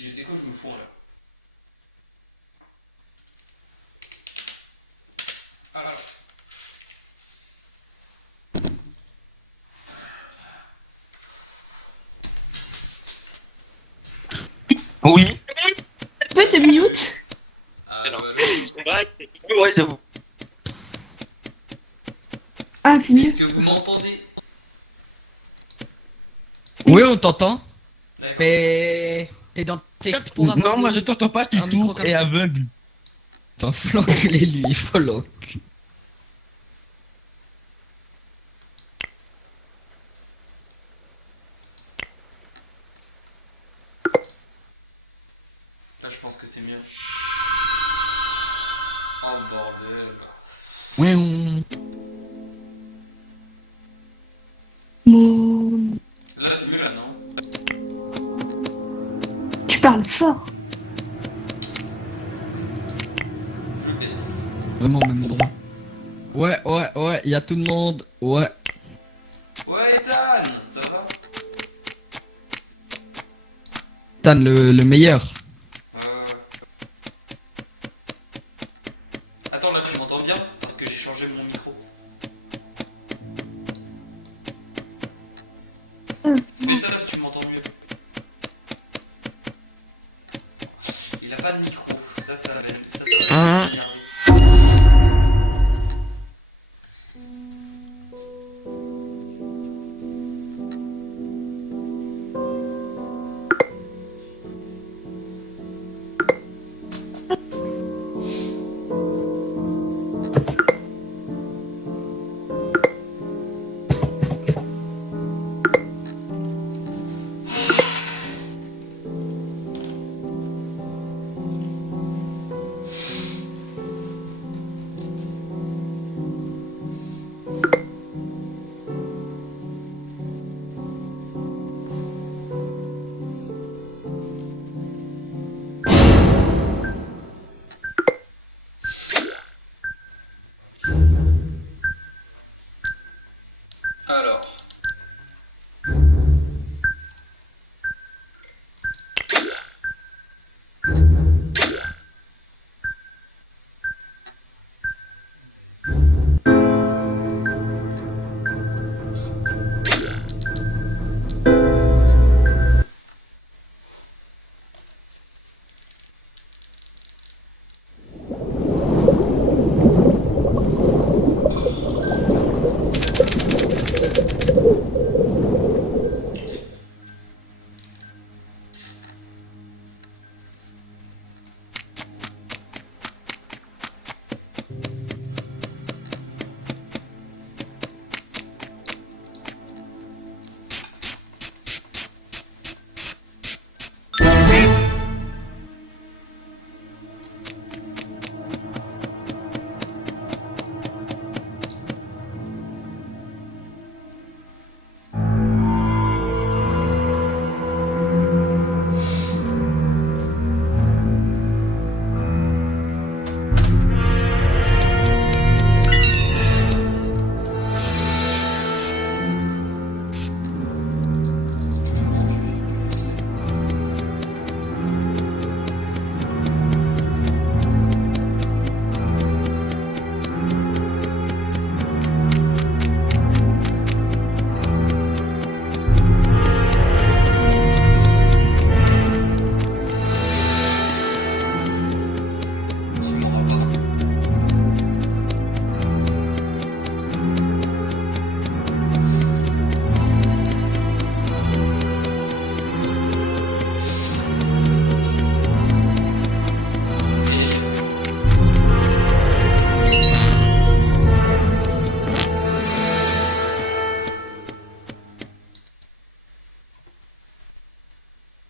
Si je déco, je me fous en l'air. Ah là. Oui. Tu peux te mute? Ah, Non. bah, alors. C'est vrai. Ouais, j'avoue. Ah, c'est mieux. Est-ce que vous m'entendez? Oui, on t'entend. D'accord. Mais t'es dans tes coques pour avoir Non, moi je t'entends pas, je un suis micro sourd comme et ça. aveugle. Attends, faut l'enculer lui, il faut l'enculer. Là, je pense que c'est mieux. Oh bordel. Oui, on... Mon... Là, c'est mieux là, non? Tu parles fort. Je baisse. Vraiment au même endroit. Ouais, y a tout le monde. Ouais. Ouais, Ethan, ça va? Tan, le meilleur. Ouais. Attends, là, tu m'entends bien? Parce que j'ai changé mon micro. Fais ça si tu m'entends mieux. Il a pas de micro. Ça va m'énerver. Alors. Tu m'entends pas?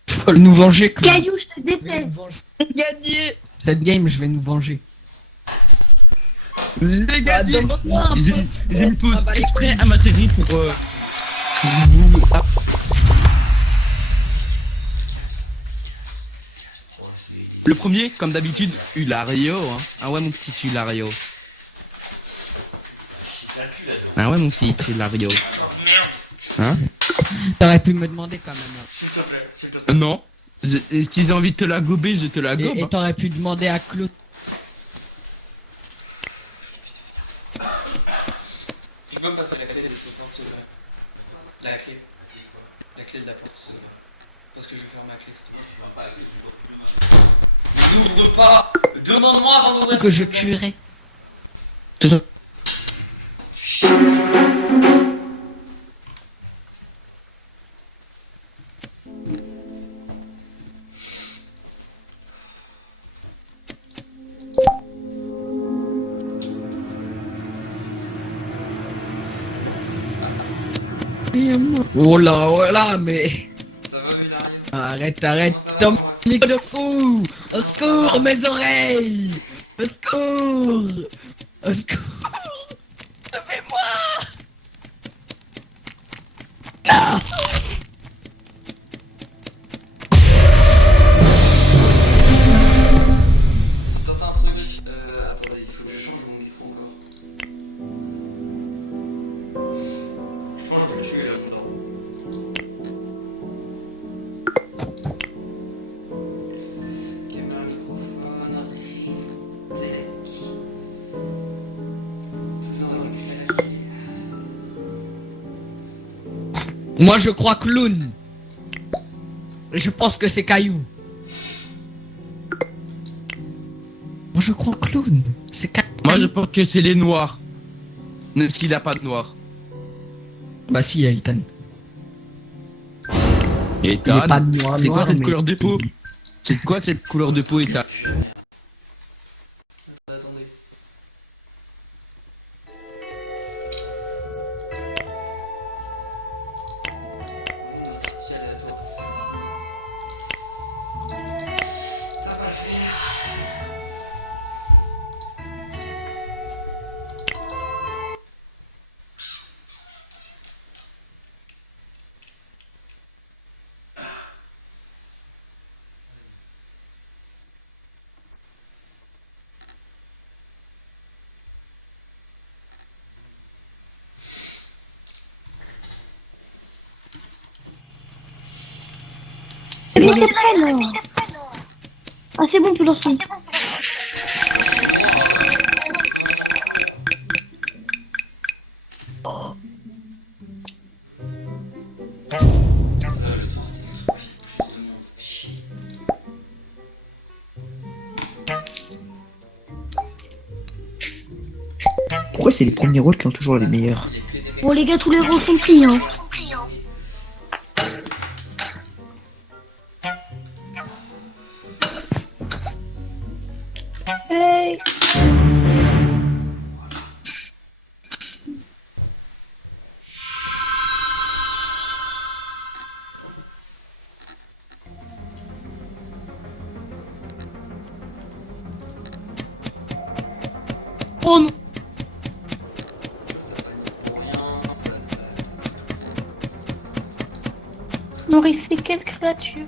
Faut nous venger comme... Caillou, je te Je vais nous déteste. venger. Gagné. Cette game, je vais nous venger. Les gars, Donne-moi un peu. j'ai mis pause Ah bah, les exprès couilles. à ma série pour vous. Ah. Le premier, comme d'habitude, Ulario. Hein. Ah ouais, mon petit Ulario. Ah ouais, mon petit Ulario. Hein? T'aurais pu me demander quand même. S'il te plaît, s'il te plaît. Non. Et si j'ai envie de te la gober, je te la gobe. Et hein. t'aurais pu demander à Claude. Tu peux me passer la clé de cette porte, s'il te plaît? La clé. La clé de la porte, s'il te plaît. Parce que je vais faire ma clé, s'il te plaît. Tu fermes pas la clé, je n'ouvre pas. Demande-moi avant d'ouvrir. Que je tuerai. Oh là, mais... Ça va, Hilario? Arrête, arrête, Comment ça va, Tom, micro de fou! Au secours, mes oreilles! Au secours! Au secours! Sauvez-moi! Ah! Si t'entends un truc, attendez, il faut que je change mon micro encore. Je pense que je vais le tuer là, dedans. Caméra, microphone. C'est. Nous allons récupérer la clé. Moi je crois clown. Je pense que c'est Caillou. Moi je crois clown. C'est Caillou. Moi, je pense que c'est les noirs. Même s'il a pas de noir. Bah si, Ethan. Et Il est pas noir, c'est quoi noir, cette mais- couleur de peau? C'est quoi cette couleur de peau, Ethan? Attendez. On va sortir aléatoire, c'est facile. Ça va le faire. Mais c'est prêt, là. Ah, c'est bon, tu lances. Ça, le soir, c'est trop plus de monde, ça fait chier. Pourquoi c'est les premiers rôles qui ont toujours les meilleurs? Il y a que des mecs. Bon, les gars, tous les rôles sont pris, hein. Hey. Oh non. Ça panique pour rien, ça. Nourrissez quelle créature?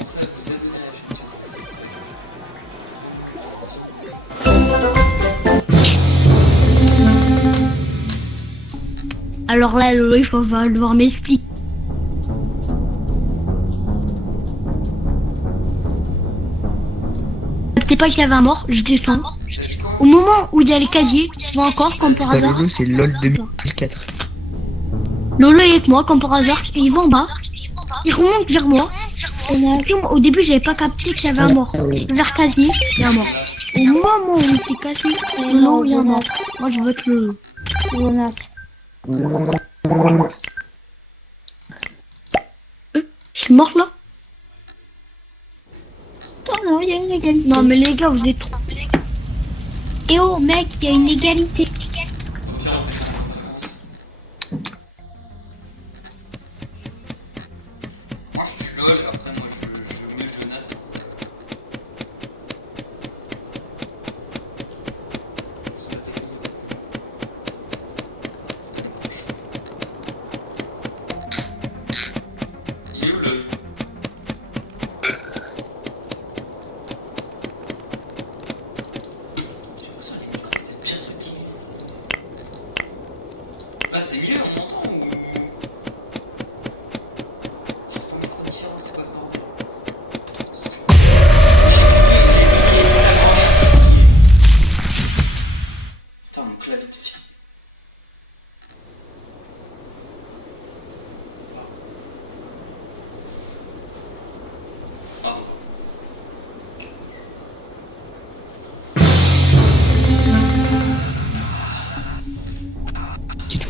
Pensez à vous abonner à la chaîne. Alors là, Loïc va devoir m'expliquer. C'était pas qu'il y avait un mort, j'étais sans. Au moment où il y a les casiers, je vois encore, comme par Pas hasard. Lolo, c'est LOL 2004. Lolo est avec moi, comme par hasard, il va en bas. Il remonte vers moi. Au début, j'avais pas capté que j'avais un mort. Vers casier, il y a un mort. Au moment où il s'est cassé, Lolo, il y a un mort. Moi, je veux être le. Je suis morte là? Non, il y a une égalité. Non, mais les gars, vous êtes trop. Eh oh, mec, il y a une égalité. Tiens, on fait 50-50. Moi, je tue LOL, après, moi, je mets Jonas. C'est la technique.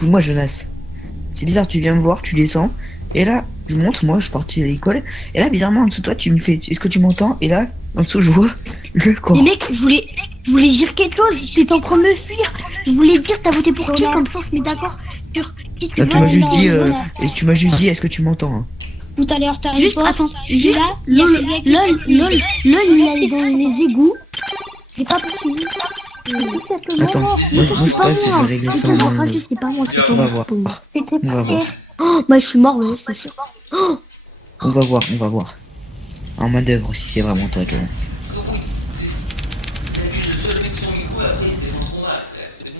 écoute-moi, Jonas. C'est bizarre, tu viens me voir, tu descends, et là, je monte, moi, je suis parti à l'école, et là, bizarrement, en dessous de toi, tu me fais, est-ce que tu m'entends? Et là, en dessous, je vois le corps. Mais mec, je voulais dire quelque chose, j'étais en train de me fuir. Je voulais dire, t'as voté pour qui comme ça on se met d'accord sur qui tu Non, tu m'as veux. juste dit, voilà. et tu m'as juste dit, est-ce que tu m'entends? Hein. Tout à l'heure, t'as Juste, répondu. attends, Et juste, là, il y a lol, celui qui- il allait dans les égouts. J'ai pas poursuivi. Attends, moi, je bouge pas, si je vais régler ça en main. C'est pas moi, c'est On va toi. voir. C'était On va voir. Oh, bah je suis mort, ouais, c'est sûr. Oh, On va voir, on va voir. En main d'œuvre, si c'est vraiment toi, Jonas. Tu le seul mec sur le micro et après il se défend trop mal, frère, c'est bon.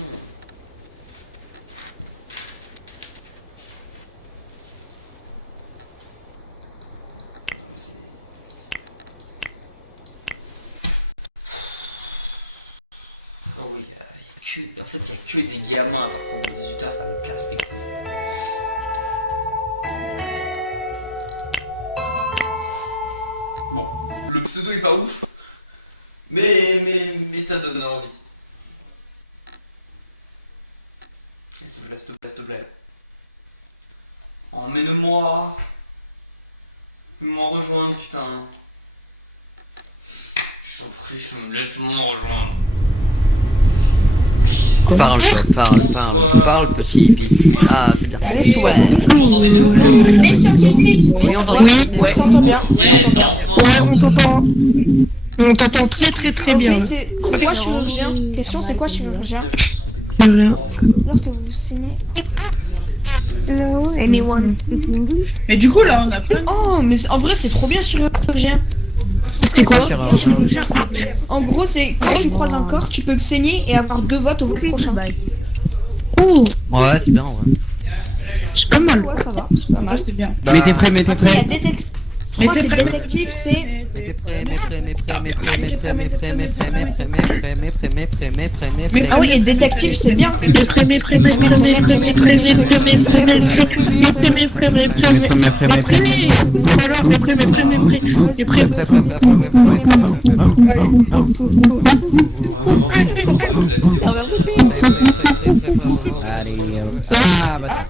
Oh oui, en fait, il y a que des gamins à partir de 18 ans, ça me casse les couilles. Bon, le pseudo est pas ouf, mais ça donne envie. S'il te plaît, s'il te plaît. Emmène-moi. Fais-moi rejoindre, putain. Je suis laisse-moi rejoindre. Parle, petit hippie. Ah, c'est bien. Les scientifiques. Oui, on entend. On t'entend bien. Ouais, on t'entend. On t'entend très bien. Ok, c'est quoi chirurgien? Question, c'est quoi chirurgien? Rien. Lorsque vous saignez. Mais du coup, là, on a plein. Oh, mais en vrai, c'est trop bien chirurgien. C'était quoi? En gros, c'est quand tu croises un corps, tu peux saigner et avoir 2 votes au prochain. Oh, Ouais, c'est bien, ouais. c'est pas mal. Ouais, ça va, c'est pas mal. C'est bien. Mais t'es prêt, mais t'es Après, il y a prêt. je crois que c'est détective, c'est. Ah oui, et détective, c'est bien. Ah, bah.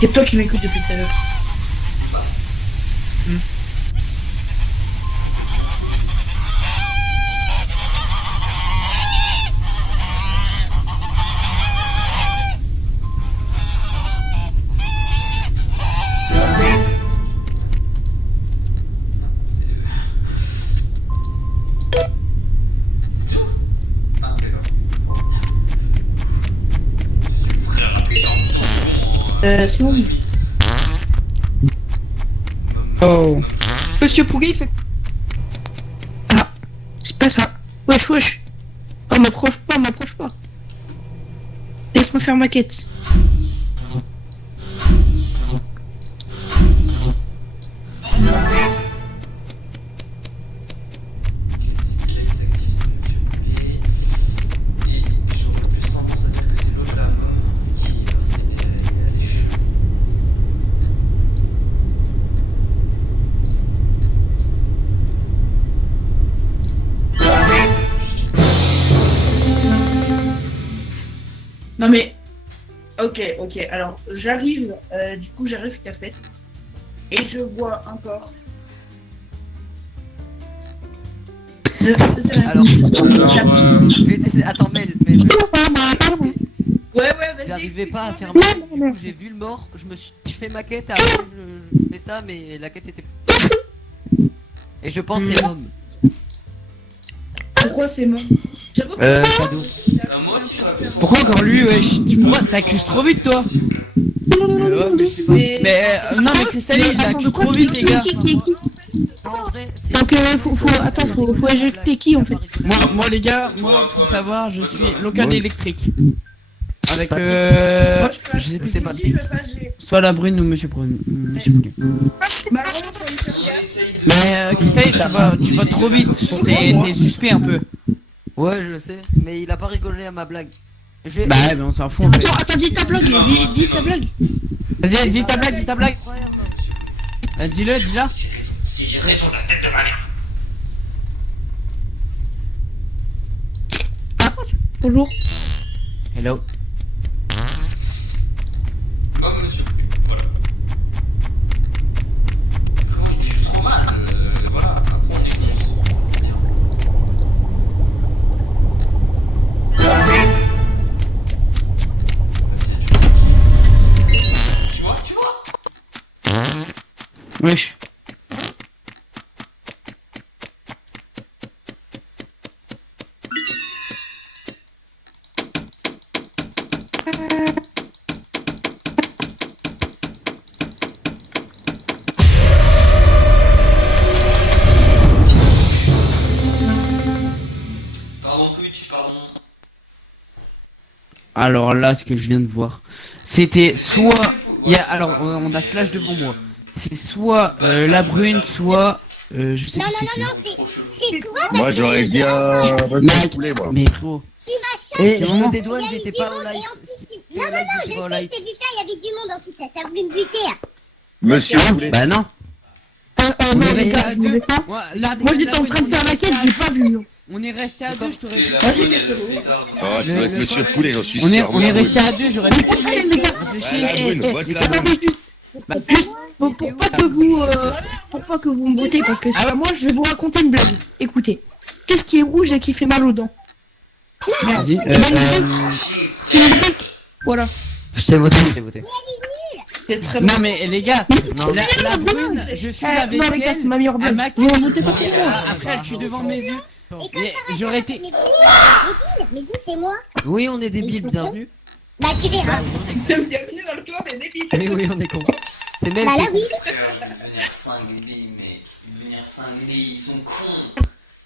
C'est toi qui m'écoutes depuis tout à l'heure. C'est tout? Ah, d'accord. Frère, appuie sur le bouton. C'est bon. Oh. Monsieur Pouget, il fait. C'est pas ça. Wesh. Oh, m'approche pas. Laisse-moi faire ma quête. Si le mec s'active, c'est Monsieur Poulet. Et j'aurais plus tendance à dire que c'est l'autre là, qui parce qu'il est assez chelou. Non mais. Ok. Alors, j'arrive. Du coup, j'arrive qu'à fait. Et je vois un corps. Alors, je vais essayer. Attends, Mel. Ouais, vas-y. J'arrivais pas à faire ma quête, du coup, j'ai vu le mort, je fais ma quête, après je fais ça, mais la quête c'était... Et je pense que c'est l'homme. Pourquoi c'est mort? J'avoue que Cadeau. Moi aussi j'aurais pu. Pourquoi encore lui, wesh? Pourquoi t'accuses trop vite, toi? Mais- Mais non, mais Cristalline, il accuse trop vite, les gars. En vrai, Donc, que faut éjecter qui en fait? Moi les gars, moi faut savoir, je suis local électrique. Avec je sais plus c'est pas Qui veut pas G? soit la brune ou monsieur brune. Monsieur brune. Bah vraiment, faut me faire gaffe. Essaye de... Mais qui sait, tu vas trop vite, t'es suspect un peu. Ouais, je sais, mais il a pas rigolé à ma blague. Bah ouais, mais on s'en fout en fait. Attends, dis ta blague, dis ta blague. Vas-y, dis ta blague, dis ta blague. Dis-le, dis-la. Tirer sur la tête de ma mère. Bonjour. Hello. Non, monsieur. Voilà. Quand il joue trop mal, voilà. Après, on est monstres. C'est bien. Tu vois? Wesh. Pardon Twitch, pardon. Alors là, ce que je viens de voir, c'était soit... Alors, on a Slash devant moi. C'est soit la brune, soit... je sais plus c'est qui. Moi j'aurais dit Mec, poulet moi. mais frérot. Et je vraiment me dédouane, j'étais pas au live. Non, je sais, je t'ai vu faire, il y avait du monde ensuite, t'as voulu me buter. Monsieur poulet. Bah non. On Non, est les resté gars, à vous deux. voulez pas? Moi J'étais en train de faire la quête, j'ai pas vu. On est resté à deux, je t'aurais Et dit. la brune, elle le fait tard. Ah, ça doit être monsieur poulet, j'en suis On est sûr. resté à deux, j'aurais pu Eh, les gars, Ouais, la brune, vote la brune. attendez juste pour pas que vous me votez, parce que c'est pas moi, je vais vous raconter une blague. Écoutez, qu'est-ce qui est rouge et qui fait mal aux dents? Vas-y. C'est une blague. Voilà. Je t'ai voté, je t'ai voté. C'est très Non mais les gars, Non. la brune, je suis avec Non, les gars, elle. c'est ma meilleure Elle blague. m'a Vous me votez pas pour moi. Après elle tue devant mes yeux. Et comme Mais par j'aurais hasard, été... mais dis, c'est moi. Oui, on est débiles, bienvenue. Bah, tu verras. bienvenue dans le clan des débiles. Oui, oui, on est con. C'est Mel Bah là, qui... oui. Frère, je vais devenir cinglé, mec. Je vais devenir cinglé, ils sont cons.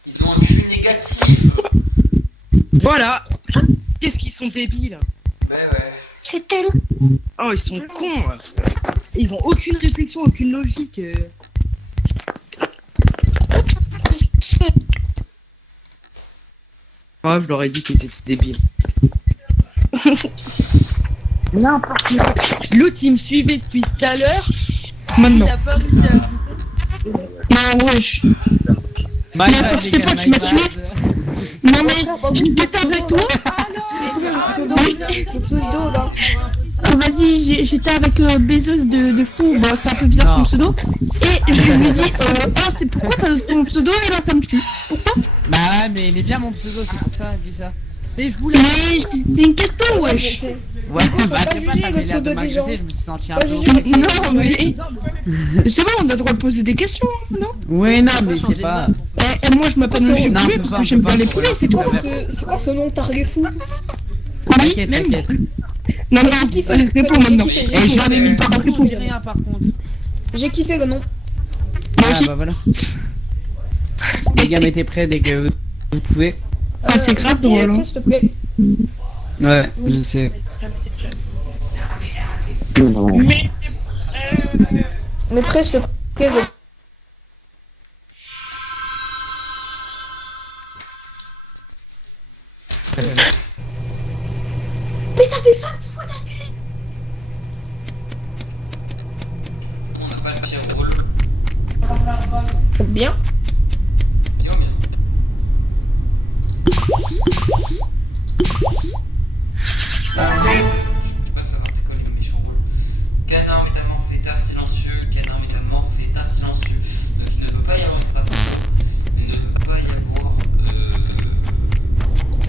Ils ont un cul négatif. Voilà. Qu'est-ce qu'ils sont débiles. Bah ouais. C'est elle. Oh, ils sont cons. Ils ont aucune réflexion, aucune logique. Ouais, je leur ai dit qu'ils étaient débiles. N'importe quoi. L'autre, il me suivait depuis tout à l'heure. Maintenant. Il a pas réussi à... Non, wesh. My Mais bad, parce les que gars, pas, my tu m'as bad. tué. Non, mais j'étais avec toi. Oh, vas-y, j'étais avec Bezos de fou. Bah, c'est un peu bizarre son Non. pseudo. Et je lui ai dit, ah, c'est pourquoi t'as ton pseudo et là, ça me tue. Pourquoi? Bah ouais, mais il est bien mon pseudo, c'est pour ça, je dis ça. Mais je voulais... Mais c'est une question, wesh. Ouais, bah pas c'est juger pas, le t'avais l'air de pseudo des m'agresser, gens. je me suis senti un Pas peu... juger. Non, mais c'est bon, on a le droit de poser des questions, non? Oui, non, mais je sais pas. Et moi, je m'appelle Monsieur Non, Poulet on peut parce pas, que on j'aime peut bien pas, les on peut poulets, pas. c'est tout. C'est quoi ce nom taré fou? Oui, T'inquiète, même. t'inquiète. Non, non, réponds maintenant. Et j'en ai mis par contre, je dis rien par contre. J'ai kiffé le nom. Moi Ah aussi. bah voilà. Les gars, mettez prêts dès que vous pouvez. Ah, c'est grave drôle, hein. S'il te plaît. Ouais, je sais. Mais Mais presque s'il te plaît. Mais ça fait ça une fois d'affilée. On n'a pas le pire rôle. Bien. Bien, bien. Je peux pas savoir c'est quoi les méchants rôles. Canard métalement fêtard silencieux. Canard métalement fêtard silencieux. Donc il ne peut pas y avoir extraction. Il ne peut pas y avoir.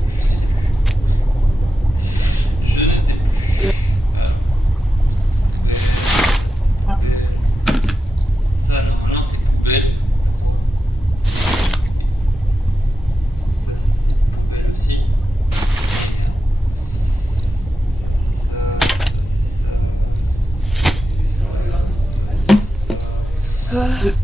Je sais plus. Je ne sais plus. Ça, normalement, c'est poubelle. Ça, c'est poubelle aussi. Ça, c'est ça. Ça, c'est ça. Ça, c'est ça.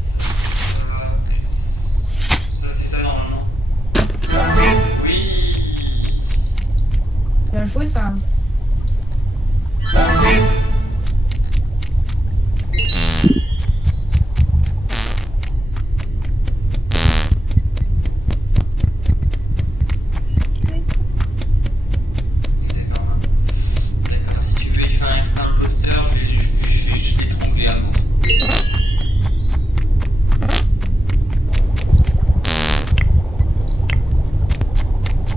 D'accord, si tu veux y faire un imposteur, je vais juste l'étrangler à mort.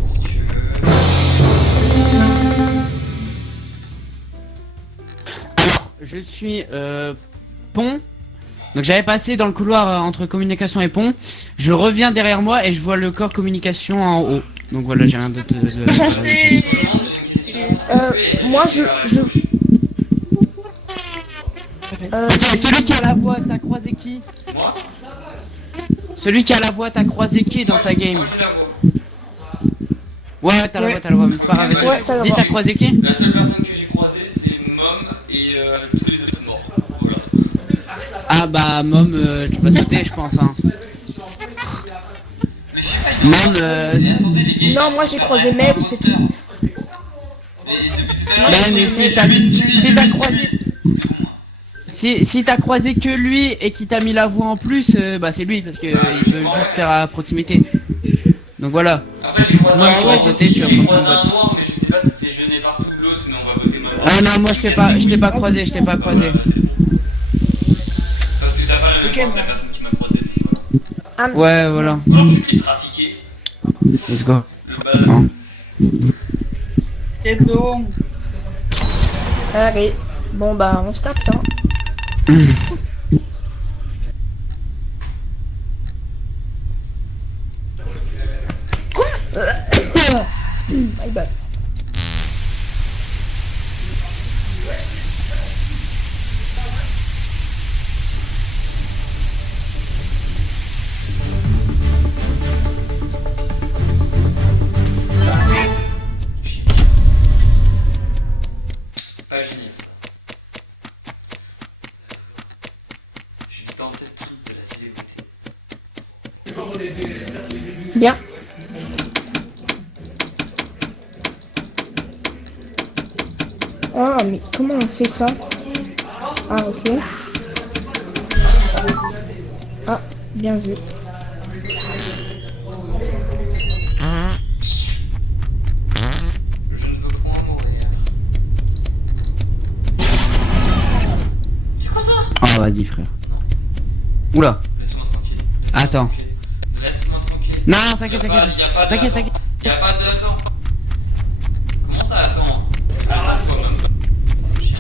Si tu veux. Je suis pont. Donc j'avais passé dans le couloir entre communication et pont. Je reviens derrière moi et je vois le corps communication en haut. Donc voilà, j'ai rien d'autre. Moi, je... Celui qui a la voix, t'as croisé qui? Moi? Celui qui a la voix, t'as croisé qui dans ta game? Moi, je la vois. Ouais, t'as la voix, mais c'est pas grave. vas-y. Ouais, t'as la Dis, voix. t'as croisé qui? La seule personne que j'ai croisée, c'est Mom et tous les autres morts. Voilà. Ah bah, Mom, tu vas sauter, je pense. Hein. Mais je sais pas, Mom, mais attendez, les gars. Non, moi j'ai croisé Mel, c'est tout. Mais depuis tout à l'heure, mais si t'as croisé... Si t'as croisé que lui et qu'il t'a mis la voix en plus, bah c'est lui parce que il peut juste faire à proximité. Donc voilà. Après, j'ai croisé Non, un tu vas noir sauter, aussi, tu vas j'ai prendre croisé ton un vote. noir, mais je sais pas si c'est jeûné partout ou l'autre, mais on va voter Mom. Ah non, moi je t'ai pas croisé, je t'ai pas croisé. Parce que t'as pas la même voix que la personne qui m'a croisé. Donc, Ouais, voilà. alors, je suis trafiqué. Let's go. Le balade. Non. C'est bon. Allez. Bon bah, on se capte, hein. Bye bye. Pas génial ça. Je suis dans le truc de la célébrité. Bien. Ah, mais comment on fait ça? Ah, ok. Ah, bien vu. Je ne veux point mourir. C'est quoi ça? Oh vas-y frère. Oula. Laisse-moi tranquille. Attends. Laisse-moi tranquille. Non, t'inquiète, Y'a pas de t'inquiète. attends. Y'a pas de attends. Comment ça attend? J'arrête quoi même pas. C'est chiant.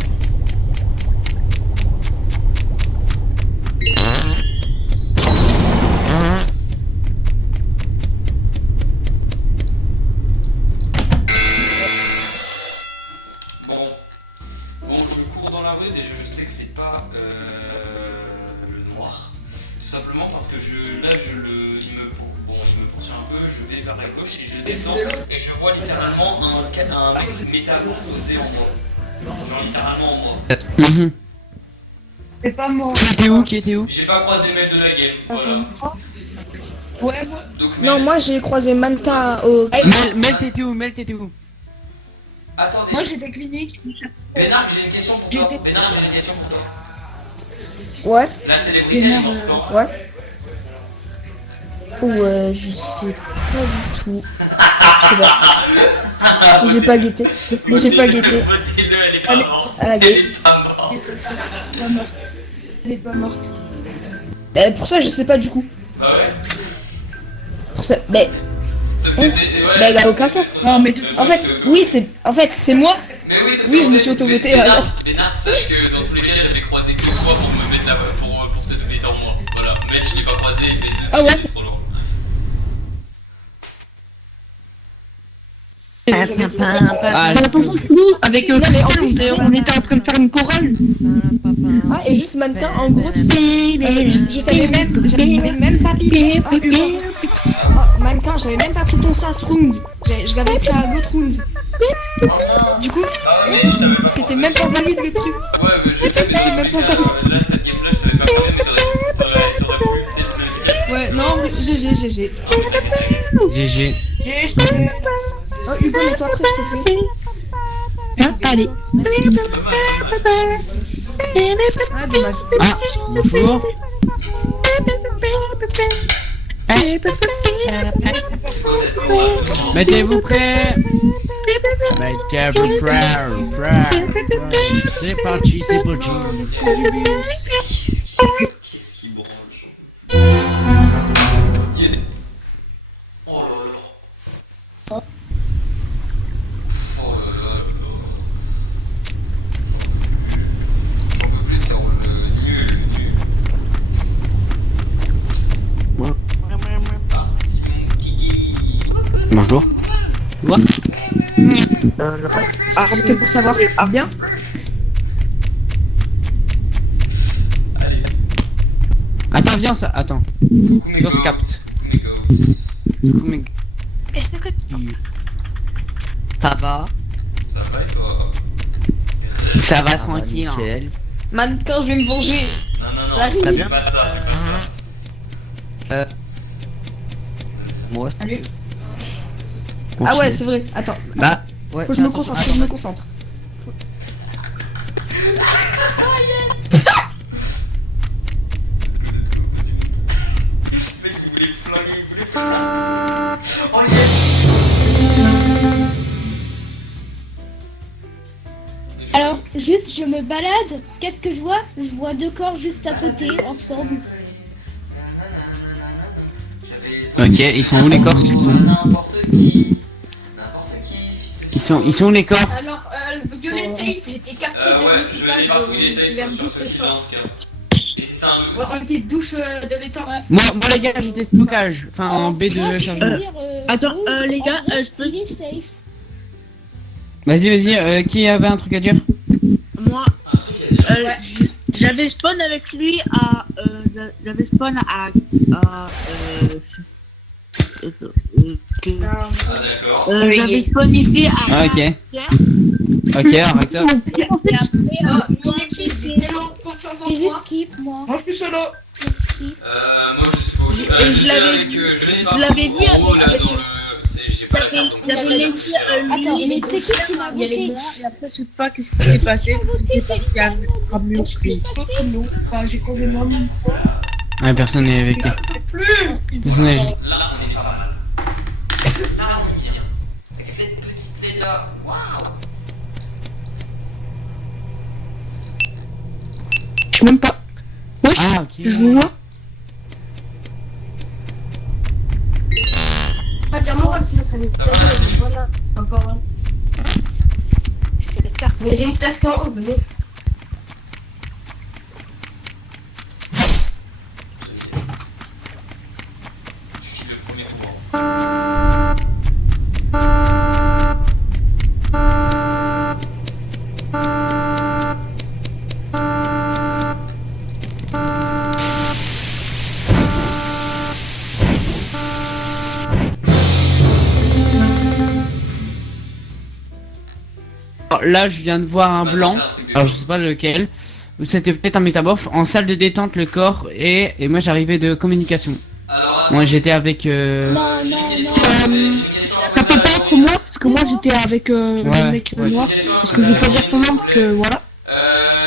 Bon, je cours dans la rue, déjà je sais que c'est pas le noir. Tout simplement parce que il me poursuit un peu, je vais vers la gauche et je descends et je vois littéralement un mec métamorphosé en moi. Genre littéralement en moi. C'est pas moi. Qui était où? J'ai pas croisé le mec de la game, voilà. Ouais, moi. Donc, Non, moi j'ai croisé Manka au... Mel, t'étais où? Attendez, Moi j'étais clinique. Bénard, j'ai une question pour toi. Bénard, j'ai une question pour toi. Ouais, La célébrité, elle est morte quand? ouais. Ouais, je sais pas du tout. Je sais pas. J'ai pas guetté. J'ai pas guetté. Votez-le, elle est pas morte. Allez. Elle est pas morte. Elle est pas morte. Pour ça, je sais pas du coup. Bah ouais. Pour ça, mais Ça me faisait. Ouais, bah, il a aucun sens. Non, mais En fait, oui, c'est moi. Mais oui, c'est Oui, pas je me vrai. suis auto-voté, Bénard, alors. Bénard, sache que dans tous les cas, j'avais croisé que toi pour me mettre là pour te mettre en moi. Voilà. Mais je l'ai pas croisé, mais c'est Ah ouais. trop loin. Ah, Par contre, nous, avec Christelle, on était en train de faire une chorale. Ah, et juste mannequin, en gros, tu sais, je t'avais même pas pris. Mannequin, j'avais même pas pris ton sas round. Je l'avais pris à l'autre round. Du coup, Ah ouais, mais je t'avais pas c'était même pas valide le truc. Ouais, mais je sais, mais même pas là, cette game-là, je t'avais pas croisé, mais t'aurais pu peut-être me le skip. Ouais, non, GG. GG. Oh, Hugo, mets-toi après, je te prie. Allez. Ah, bonjour. Mettez-vous prêts. Mettez-vous prêts. C'est parti, c'est parti. Qu'est-ce qui branche? Yes. Oh là là. Oh là là là. J'en peux plus de ça roule nul. Parti mon kiki. Bonjour. Ah, c'était pour savoir. Ah, bien. Allez. Attends, viens, ça. Attends. On se capte. Est-ce que Ça va? Ça va et toi? Ça va tranquille. Hein. Nickel. Mannequin, je vais me venger. Non, non, non, J'arrive. fais pas ça, fais pas ça. Moi, Allez. Ah ouais, c'est vrai. Attends. Bah, ouais. Faut que je me concentre, faut que je me concentre. Le mec il voulait flinguer, il voulait flinguer. Oh yes! Alors, juste, je me balade. Qu'est-ce que je vois? Je vois deux corps juste à côté, ensemble. Ok, ils sont où les corps? N'importe qui. Ils sont où les corps? Alors, le violet safe, j'étais quartier de Ouais, je l'équipage. l'ai marqué les saves vers sur douche ce de fil soir. en tout cas. Et si c'est un Ouais, on était douche de l'étang. Moi les gars, j'étais stockage. Enfin, en B de chargement. Attends, les gars, je peux. Il est safe. Vas-y, qui avait un truc à dire? Moi, j'avais spawn avec lui à. J'avais spawn à. J'avais spawn ici à. Ah, ok. Ok, arrête. Mon équipe, j'ai tellement confiance en C'est toi. juste skip, moi. Moi, je suis solo. Moi je sais pas. Et je l'avais avec. vu- Je l'ai je l'avais vu en haut là avec- dans le. J'ai pas la carte donc. J'avais laissé Attends, mais c'est qui m'a il y a les voté? gars, et après, je sais pas qu'est-ce qui s'est passé. J'étais parti à mieux que lui. J'ai complètement mis. Ouais, personne n'est avec lui. Personne n'est avec lui. Là on est pas mal. Là on est bien. Avec cette petite LED là. Waouh! Je sais même pas. Wesh, Ah, ok. je vois. Pas dire moral, sinon ça nous Ça va, merci. Voilà, encore un. C'est les cartes. Mais j'ai une task en haut, venez. Tu files le premier courant. Alors, là, je viens de voir un blanc. Alors, je sais pas lequel. C'était peut-être un métamorphe. En salle de détente, le corps. Et moi, j'arrivais de communication. Alors, Moi, j'étais avec. Non, non, non. Ça peut pas être moi, parce que moi j'étais avec Ouais, le mec ouais. noir. Parce que je vais pas dire son nom, parce que voilà.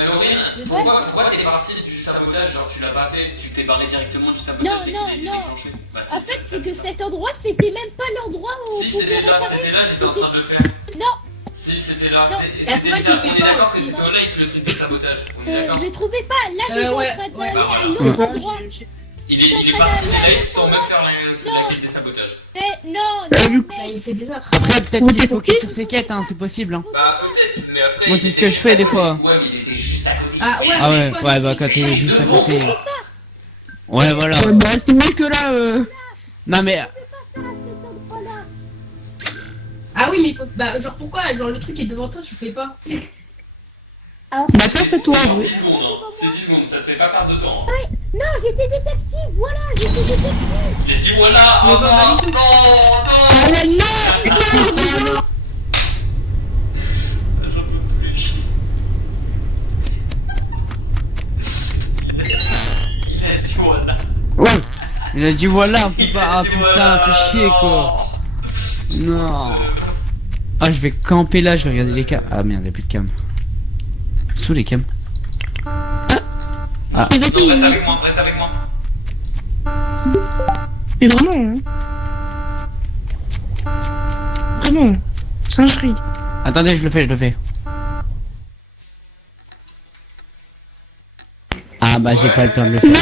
Laurine, pourquoi t'es parti du sabotage? Genre tu l'as pas fait, tu t'es barré directement du sabotage Non, dès non, qu'il était non. déclenché? Bah, si, En fait, t'as c'est que ça. cet endroit, c'était même pas l'endroit où on Si pouvait c'était là, réparer. j'étais en train de le faire. Non. Si c'était là, Non. c'était toi, tu là, fais on est pas d'accord que aussi, c'était au like le truc des sabotages. On est d'accord? Je trouvais pas. Là, j'étais en ouais, train ouais. d'aller Bah, à voilà. l'autre endroit. Il est parti des lights sans même faire la clé des sabotages. Non, du non, coup, mais... C'est bizarre. Après, peut-être qu'il faut qu'il fasse ses quêtes, hein, c'est possible. Hein. Bah peut-être, mais après. Moi, il c'est ce était que je juste fais à des côté. fois. Ouais, mais il était juste à côté. Ah ouais, Ah ouais, c'est quoi, ouais, le bah truc quand t'es juste à côté. Ouais, voilà. Bah, c'est mieux que là. Non, mais. Ah oui, mais bah, genre pourquoi? Genre le truc est devant toi, tu fais pas. Alors, Bah, ça, c'est toi, C'est oui. 10 secondes, hein. C'est 10 secondes, ça te fait pas perdre de temps. Hein. non, j'étais détective, voilà, j'étais détective. Il a dit voilà, Mais oh bah, mince, vas-y. non, non. J'en peux plus. Il a dit voilà. Ouais. Il a dit voilà, on peut pas. Ah Il a dit putain, voilà. fais chier quoi. Non. Ah, je vais camper là, je vais regarder les cams. Ah merde, y'a plus de cams. Sous les cams. Ah. Non, reste avec moi, reste avec moi. Mais vraiment, hein. Vraiment. Singerie. Attendez, je le fais. Ah bah j'ai pas le temps de le faire. Non.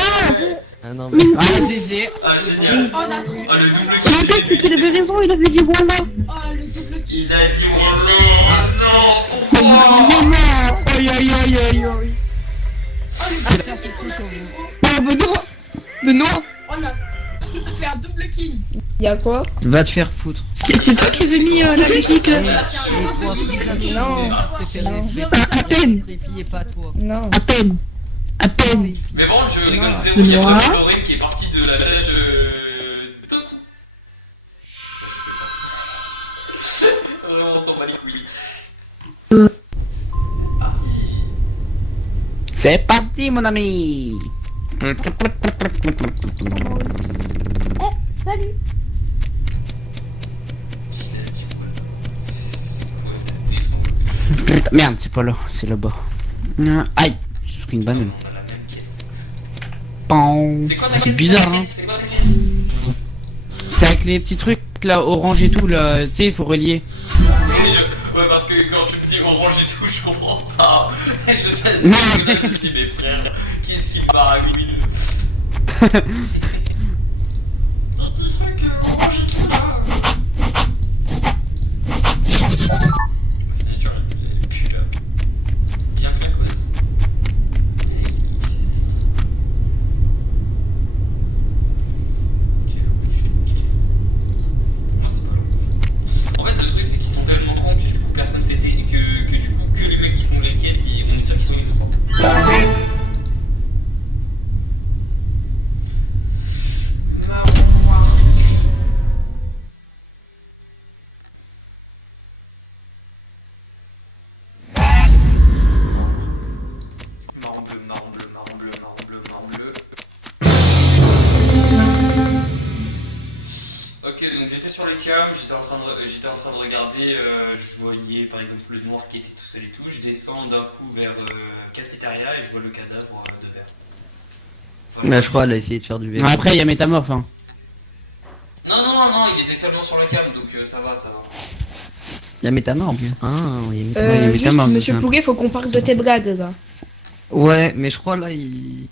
Ah non, Mais Ah GG. Ah, génial. Oh, la trop. Ah, le double le mec, c'est qu'il avait raison, il avait dit voilà. Oh, le double kill. Il a dit voilà. Non, pourquoi? Aïe aïe aïe aïe aïe. Ah, Benoît. On a fait un double kill. Y'a quoi? va te faire foutre. C'était toi qui avais mis la musique. Non, À peine. pas toi. Non. À peine. Mais bon, je rigole zéro, il y a vraiment Lorraine qui est partie de la tâche d'un coup. Vraiment, on s'en bat les couilles. C'est parti mon ami. Salut. Merde, c'est pas là, c'est là-bas. Aïe, j'ai pris une banane. C'est bizarre hein. C'est avec les petits trucs là, orange et tout là, tu sais, il faut relier. Ouais, parce que quand tu me dis orange et tout, je comprends pas. Je t'assure que je dis mes frères, qu'est-ce qui part à 8000? Un petit truc orange et tout là. Ma signature elle pue là. Bien claqueuse. En fait, le truc c'est qu'ils sont tellement grands que du coup personne fait que du coup que les mecs qui font les quêtes, on est sûr qu'ils sont innocents. Marron bleu, marron bleu, marron bleu, marron bleu, marron bleu. Ok, donc j'étais sur les cams, j'étais en train de regarder, je voyais par exemple le noir qui était tout seul et tout, je descends d'un coup vers cafétéria et je vois le cadavre de verre. Enfin, Bah, je crois, elle a essayé de faire du vélo. Après, il y a Métamorphe hein. Non, il était seulement sur la cam, donc ça va. Il y a Métamorphe. Ah, il y a Métamorphe. Ouais, il y a Juste, Métamorphe, monsieur c'est Poulet, faut qu'on parle de tes blagues, là. Ouais, mais je crois là, il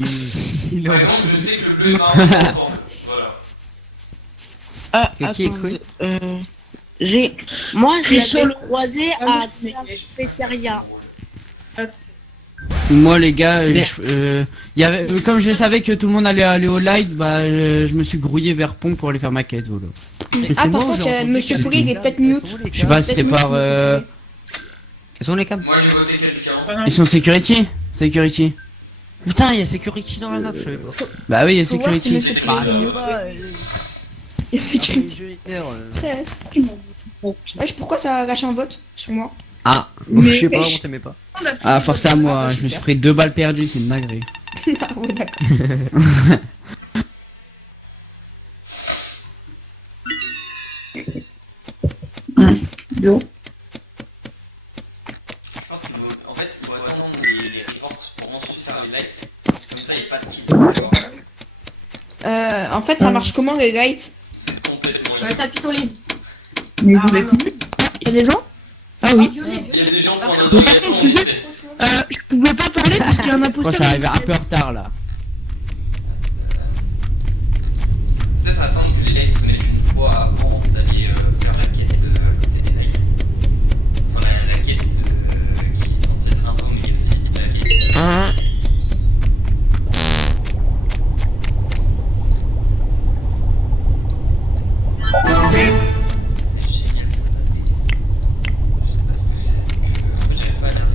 est Par en- exemple, je sais que le bleu et marron vont ensemble, voilà. Ah, Mais qui est attendez, moi, je Sur l'avais le- croisé Ah, à oui, la cafétéria. Moi les gars, Mais- y avait, comme je savais que tout le monde allait aller au live, bah je me suis grouillé vers Pont pour aller faire ma quête, voilà. Mais Ah, c'est par moi, contre, j'ai entendu monsieur quelqu'un. Poulet, il est peut-être mute. Je sais pas si c'était par... Ils sont les cams. Moi j'ai voté quelqu'un. Ils sont security. Putain, il y a Security dans la map, je savais pas. Bah oui, il y a Faut voir si security. monsieur Poulet est mute. Et sécurité. Frère. Wesh, pourquoi ça a lâché un vote sur moi? Ah, Mais- je sais pas, on t'aimait pas. Ah force à moi, je me suis pris 2 balles perdues, c'est une dinguerie. Ah ouais, d'accord. Je pense qu'il faut, en fait, il faut attendre les reports pour ensuite faire les lights. Comme ça, il n'y a pas de kill. En fait, ça marche comment les lights? C'est complètement Tapis sur les. Il y a des gens? Ah oui. Il y a des gens pour l'interrogation en reset. Je pouvais pas parler parce qu'il y a un Moi je imposteur. suis arrivé un peu en retard là. Peut-être attendre que les lights se mettent une fois avant d'aller faire la quête à côté des lights. Enfin, la quête qui est censée être un peu, mais aussi c'est la quête. C'est génial ça. Je sais pas ce que c'est. En fait, j'avais pas l'air.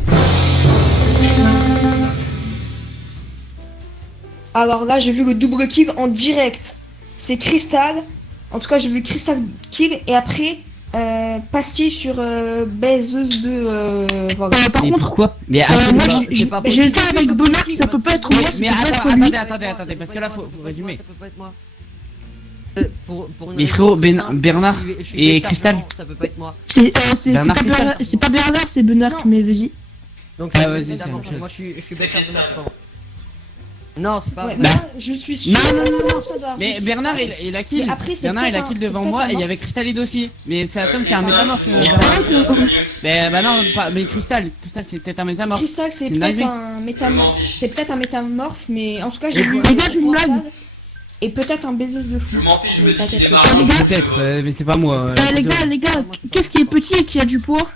Alors là, j'ai vu le double kill en direct. C'est Crystal. En tout cas, j'ai vu Crystal kill et après Pastille sur baiseuse de. Voilà. Par Mais contre, pourquoi? Mais moi, attends, j'ai le temps avec Bonnard, ça peut pas être moi. mais ça peut pas être lui. attendez, parce que là faut résumer. Ça peut pas être moi. Mais frérot, Bernard et Cristal. Ça peut pas être moi. C'est Bernard pas Bernard, c'est pas Bernard, c'est Bernard qui m'est vas-y. Donc Ah, c'est vas-y, Bernard, c'est la même chose. moi je suis bête à Bernard, c'est pas moi. Non, c'est pas Ouais, moi. moi, je suis sûr. Non, non, non, non, non. ça doit- Mais Bernard il a kill. Mais après, c'est Bernard il a peut-être kill un- devant c'est moi peut-être et il y un- avait Crystalide aussi. Mais c'est Atom qui est un Cristal, métamorphe. Mais bah non, pas, mais Crystal c'est peut-être un métamorphe. Crystal, c'est une peut-être dinguerie. un métamorphe. C'est peut-être un métamorphe, mais en tout cas, j'ai vu. Les gars, j'ai une blague. Et peut-être un baiseuse de fou. Je m'en fiche, je Mais me pas dis quelque qu'il est chose. marrant. Peut-être, mais c'est pas moi. Les gars, qu'est-ce qui est petit et qui a du poids?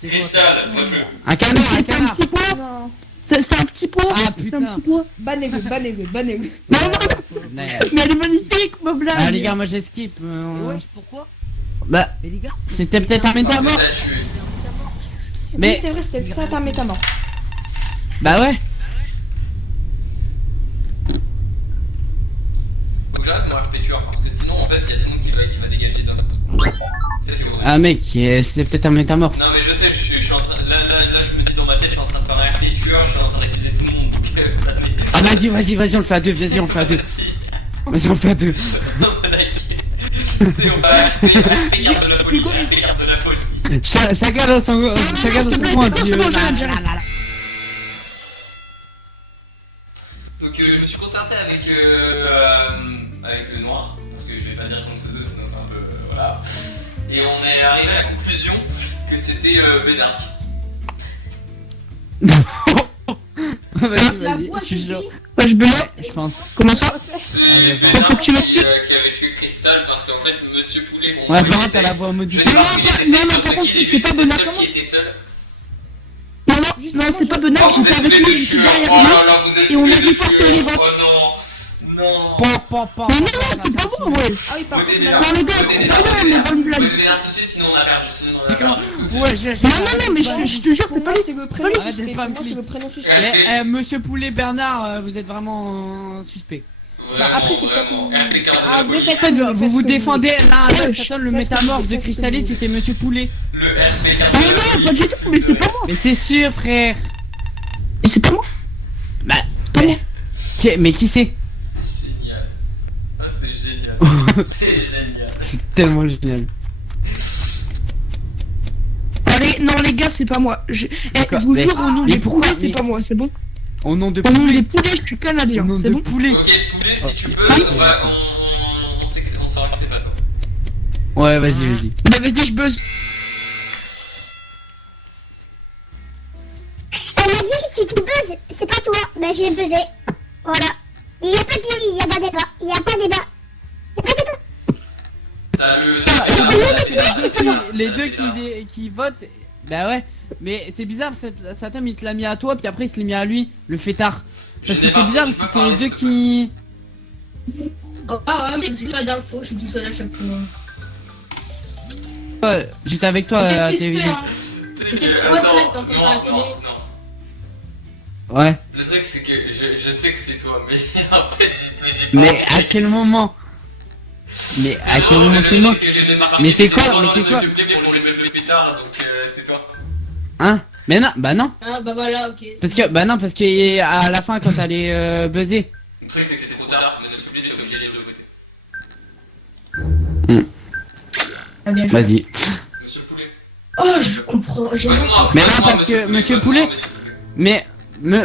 Cristal, pas plus. Un canard, un C'est un canard. petit poids. Non. C'est un petit poids. Ah C'est un putain. petit poids. Banego. Non, non, mais elle est magnifique, ma blague. Ah les gars, moi j'ai skip. Ouais, pourquoi? Bah, Mais les gars, c'était peut-être un Parce que métamorphe. t'as tué. Mais- Oui, c'est vrai, c'était peut-être un métamorphe. Bah ouais. Faut que j'arrête mon RP tueur parce que sinon en fait il y a tout le monde qui va dégager d'un coup. C'est ce que vous Ah mec, c'était peut-être un métamorphe. Non mais je sais, je suis en train. Là je me dis dans ma tête, je suis en train de faire un RP tueur, je suis en train d'accuser tout le monde donc ça m'est. Ah vas-y, on le fait à deux, vas-y, on le fait à deux. Vas-y, on le fait à deux. C'est on va RP garde de la folie, RP garde de la folie. Chacun dans son coin. C'est bon, j'arrête. Donc je me suis concerté avec le noir, parce que je vais pas dire son pseudo sinon c'est un peu voilà. Et on est arrivé à la conclusion que c'était Bénark. Vas-y, je suis chaud. Ouais, je baigne. Je pense. Comment ça? C'est pardon. Bénark qui avait tué Crystal parce qu'en fait Monsieur Poulet pour Ouais, moi, par il contre, t'as la voix je modifiée. sais pas, il était non, sur par ce contre, qu'il est c'est lui, pas c'était le Bénard. seul qui était seul. Non, c'est pas Bernard, Vous j'étais êtes avec tous les lui, deux j'étais tueurs. derrière Oh lui. là là, vous êtes et on tous les a deux reporté les tueurs. votes. Oh non. Mais non, c'est pas bon, ouais. Ah oui, par contre, Non, les gars, non, mais bonne blague. Vous Bénard tout de suite sinon on a perdu. Sinon on a perdu. Ouais, Non, mais je te jure, c'est pas lui. c'est le prénom Arrête suspect. d'être Pour moi, femme, c'est le prénom suspect. Mais, Monsieur Poulet Bernard, vous êtes vraiment suspect. Bah, après, c'est peut-être Vraiment, une- RP garde de Ah, la vous folie. faites En fait, ce que vous vous voulez. défendez l'un à l'autre. Ouais, Chacun, le faites ce que métamorphe vous de faites ce que Crystalide, vous c'était Monsieur Poulet. Le RP garde Mais de la non, folie. pas du tout, mais c'est pas moi. Mais c'est sûr, frère. Mais c'est pas moi. Bah, Pas moi. mais qui c'est? C'est génial. Ah, c'est génial. C'est génial. Tellement génial. Allez, non, les gars, c'est pas moi. Je vous mais- jure, au nom mais des pourquoi- poulets, c'est mais- pas moi, c'est bon. Au nom de Au nom Poulet. des poulets, je suis canadien, Au nom c'est de bon. Poulet. Ok, Poulet, si tu peux, Oui. on sait que on saura que c'est pas toi. Ouais, vas-y. Bah, vas-y, je buzz. Elle m'a dit si tu buzzes, c'est pas toi. Ben j'ai buzzé. Voilà. Il y a pas de il y a pas débat. Il y a pas débat. Il y a pas débat. T'as le. Les deux qui votent, bah ouais. Mais c'est bizarre, cet homme il te l'a mis à toi, puis après il se l'est mis à lui, le fêtard. Parce que c'est bizarre, parce que c'est les deux qui. Ah ouais, mais c'est la dernière fois, je suis tout seul à chaque fois. Ouais, j'étais avec toi à la télévision. Ouais, Attends, ouais, ouais, non. Ouais. Le truc, c'est que je sais que c'est toi, mais en fait, j'ai pas. Mais à quel moment? Mais à quel moment c'est moi? Mais t'es quoi? Mais t'es quoi? Pour les pétards, donc c'est toi. Hein? Mais non, bah non. Ah bah voilà, ok. Parce que, bah non, parce que à la fin quand t'allais buzzer. Le truc, c'est que c'était trop tard, mais j'ai oublié, t'es obligé de le voter. Ah, bien joué. Vas-y. Monsieur Poulet. Oh, je comprends. J'ai Vote-moi, Mais non, vote-moi, parce que Monsieur vote-moi, Poulet. Monsieur Poulet. Mais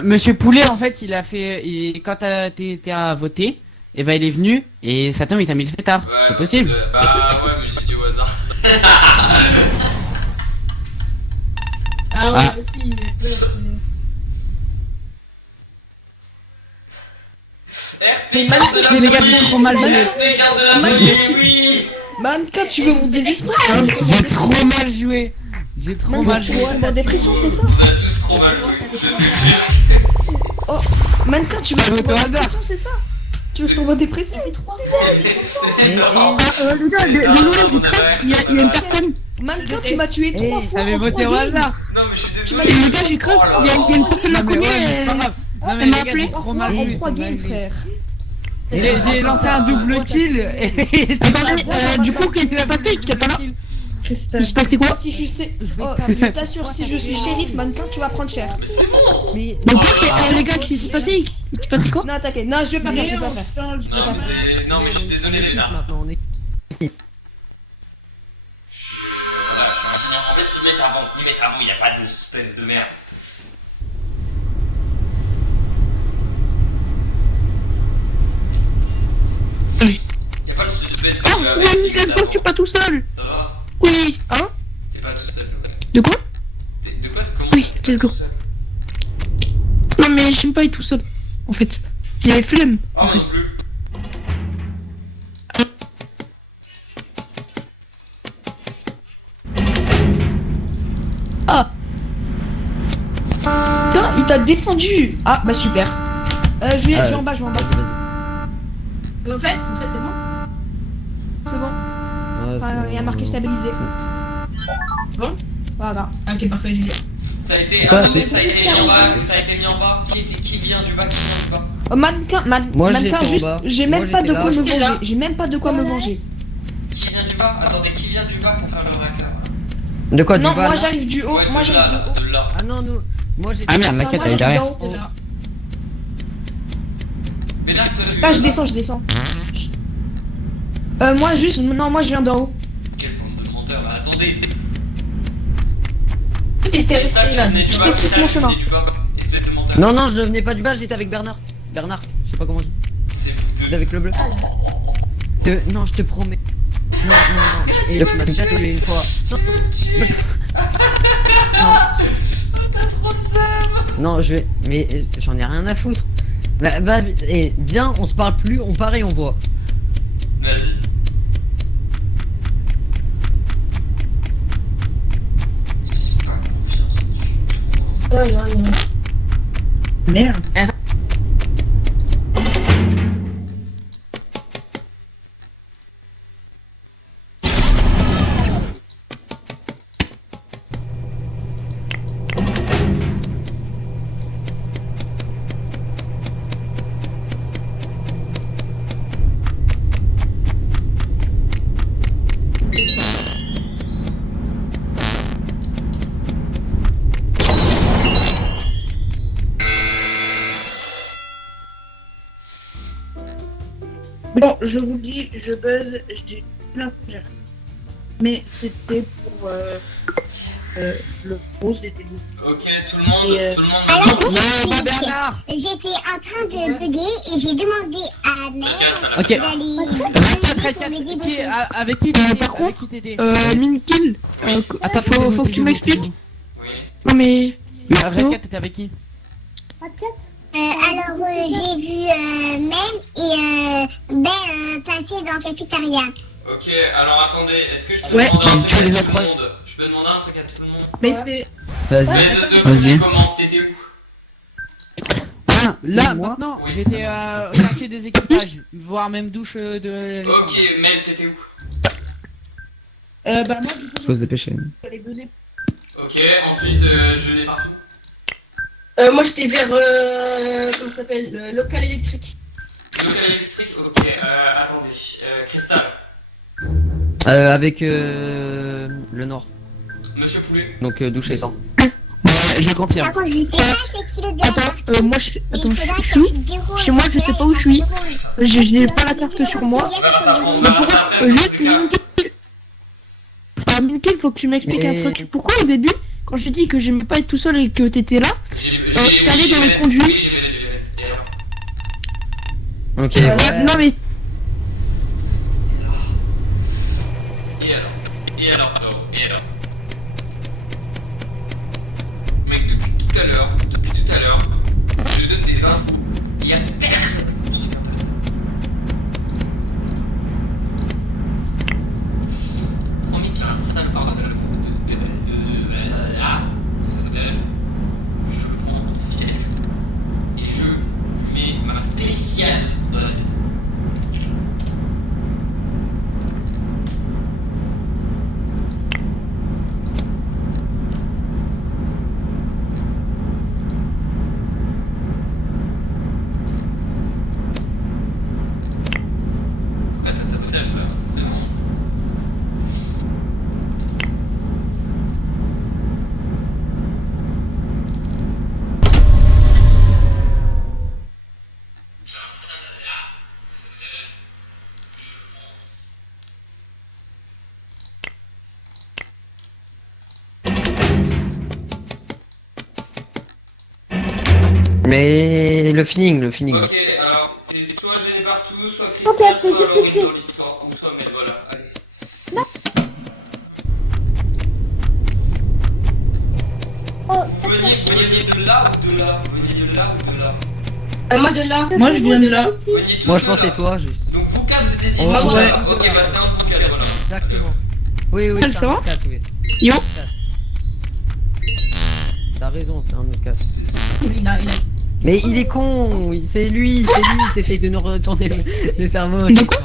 Monsieur Poulet en fait il a fait quand t'es à voter et bah il est venu et Satan il t'a mis le fêtard. Ouais, C'est bah, possible. Bah ouais, mais j'ai dit au hasard. Ah ouais, Ah. aussi, mais RP garde de la Mais les gars, folie. c'est trop mal joué. RP garde de la folie, oui. Manka, tu veux mon désespoir? J'ai trop mal joué. J'ai trop mal Tu joué. veux ma dépression, c'est ça? On a tous trop mal joué, je te le Oh, Manka, tu veux Ah, ma auto hasard. dépression, c'est ça? Tu veux que je t'envoie dépression? jure. Non. Les gars, désolé, il y a une personne. Manka, tu m'as tué 3 fois. T'avais en voté 3 au games. hasard. Non, mais je suis Et désolé. les gars, j'ai cru. Il y a une personne Non, à mais cogner. ouais, mais c'est pas grave. Non mais Elle m'a les gars, appelé. j'ai trop En mal joué. 3 c'est games, mal joué. frère. J'ai lancé un double kill et Attendez, du coup, qui est passé, j'étais pas là. Il se passait quoi? Si je sais. Oh, je t'assure, si je suis shérif, Manka, tu vas prendre cher. Mais c'est bon. Mais quoi, les gars, qu'est-ce qui s'est passé? Tu peux dire quoi? Non, t'inquiète. Non, je vais pas faire, je vais pas faire. Non, mais je suis désolé, Léna. Maintenant, on est. Voilà, je suis un génie. En fait, ils mettent avant. Il n'y a pas de suspense de merde. Oui. Il n'y a pas de suspense Ah, avec oui, Sigrid let's go, avant. je suis pas tout seul. Ça va? Oui, hein? T'es pas tout seul, ouais. De quoi? De quoi? Comment Oui, t'es let's pas go. tout seul? Non, mais j'aime pas être tout seul. En fait, j'ai flemme. Ah, moi non plus. Ah. Tiens, il t'a défendu. Ah, bah super. Je vais en bas, je vais en bas. En fait, c'est bon. C'est bon. Il y a marqué stabilisé. Bon. Voilà. Ok, parfait, Julien. Ça a été, attendez, ça a été mis en bas. Ça a été mis en bas. Qui vient du bas? Qui vient du bas? Mannequin, Moi, mannequin, j'étais en juste. bas. J'ai Moi, même pas de j'étais quoi là. me J'étais là. venger. J'ai même pas de quoi me venger. Qui vient du bas? Attendez, qui vient du bas pour faire le racker? De quoi, du Non, bas moi là j'arrive du haut. Ouais, Moi de j'arrive là, du haut. de là. Ah non, nous. Moi j'étais. Ah merde, la Non, quête moi, elle est j'arrive derrière. d'en haut. T'es là. Bénard, toi, tu Ah, es je là. descends, je descends. Moi juste. Non, moi je viens d'en haut. Quelle bande de menteurs, bah attendez. T'étais Crystal, resté tu là. venais du Je bas, t'explique Crystal, mon tu chemin. venais du bas. Espèce de menteur. Non, non, je venais pas du bas, j'étais avec Bernard. Bernard, je sais pas comment on dit. C'est vous deux. J'étais avec le bleu. Non, je te promets. Non, non, non. Et tu m'as déjà tué une fois. T'as trop le seum. Non, je vais. Mais j'en ai rien à foutre. Bah, et viens, on se parle plus, on part et on voit. Vas-y. J'ai pas confiance dessus. Merde. Bon, je vous dis, je buzz, j'ai plein de projets. Mais c'était pour le gros, c'était lui. Ok, tout le monde, Et, tout le monde. Alors, maintenant. Bernard. j'étais en train de bugger et j'ai demandé à Mère Ok. d'aller pour m'aider Qui- bosser. Avec qui t'étais? par Avec qui t'étais? Minkill. Attends, Faut que tu m'expliques. Oui. Non, mais. La vraie quête, t'étais avec qui? Alors, j'ai vu Mel et Ben passer dans le cafétéria. Ok, alors attendez, est-ce que je peux Ouais. demander un Tu truc les à as tout pas- le monde? Je peux demander un truc à tout le monde? Mais c'était. Vas-y. Mais The Vas-y. tu commences, t'étais où? Ah, là, Moi maintenant, Oui. j'étais au quartier des équipages, voire même douche de. Ok, Mel, t'étais où? Bah, moi, du coup, Faut se dépêcher. j'allais buzzer. Ok, ensuite je l'ai partout. Moi, j'étais vers. Comment ça s'appelle? Le local électrique. Local électrique, ok, attendez. Cristal, Avec le nord. Monsieur Poulet. Donc douche et sang. Ouais, je confirme. Par contre, je sais pas c'est qui le gars. Attends, moi je. Mais Attends, il je faudra suis que tu déroules Chez moi, je sais pas où je suis. le J'ai pas la carte sur moi. On verra ça, on verra ça après. dans tous Juste les cas. Minkill. Minkill, faut que tu m'expliques Mais- un truc. Pourquoi au début, quand je t'ai dit que j'aimais pas être tout seul et que t'étais là, t'es allé dans le conduit. Oui, j'ai vu. Et alors? Ok. Non mais Et alors, frérot? Et alors? Mec, depuis tout à l'heure, je donne des infos. Il y a personne. Je dis bien personne. Premier qui installe par-dessus le groupe je le prends en filet et je lui mets ma spéciale dans la tête. Mais le feeling. Ok, alors c'est soit gêné partout, soit Cristal, soit Laurie dans l'histoire, ou soit Mel, voilà, allez. Vous veniez de là ou de là? Vous veniez de là ou de là? Moi de là. Moi je viens de là. Vous veniez tous Moi de je pensais là. toi, juste. Donc vous quatre, vous étiez dit Oh, non, ouais. là. Ok, bah c'est un de vous quatre, voilà. Exactement. Oui, Elle, c'est ça un va de quatre, oui. Yo. T'as raison, c'est un de quatre. Mais il est con, c'est lui, t'essayes de nous retourner le cerveau. De quoi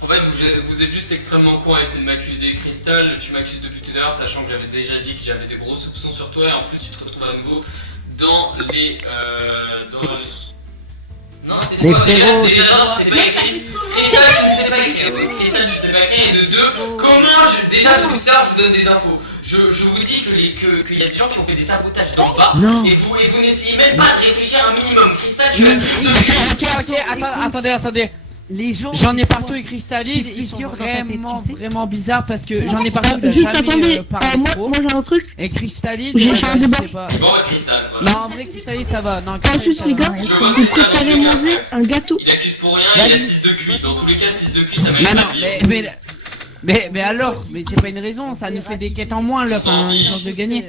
En fait, vous êtes juste extrêmement con à essayer de m'accuser. Crystal, tu m'accuses depuis tout à l'heure, sachant que j'avais déjà dit que j'avais des gros soupçons sur toi, et en plus tu te retrouves à nouveau dans les... Non, c'est Mais toi, frérot, déjà, c'est non, c'est pas écrit. Crystal, tu ne sais pas écrire. Crystal, tu ne sais pas écrire, et de deux, comment déjà depuis tout à l'heure, je vous donne des infos. Je vous dis qu'il y a des gens qui ont fait des sabotages d'en bas, Non. et vous n'essayez même pas de réfléchir un minimum. Crystal, tu as 6 de Ok, attendez. Les gens. J'en ai partout et Cristalline, ils sont vraiment bizarres parce que j'en ai partout. il a Juste jamais, attendez, parlé moi trop. j'ai un truc. Et Cristalline, J'ai je un débat. sais pas. Bon, Crystal, voilà. Non, en vrai, Cristalline ça va. Non, Ah, Cristalline, juste ça les va. gars, vous préférez manger un gâteau. Il accuse pour rien, il a 6 de QI. Dans tous les cas, 6 de QI, ça mérite Mais non, pas de vie. mais alors, mais c'est pas une raison, ça nous fait des quêtes en moins là, enfin, une chance de gagner.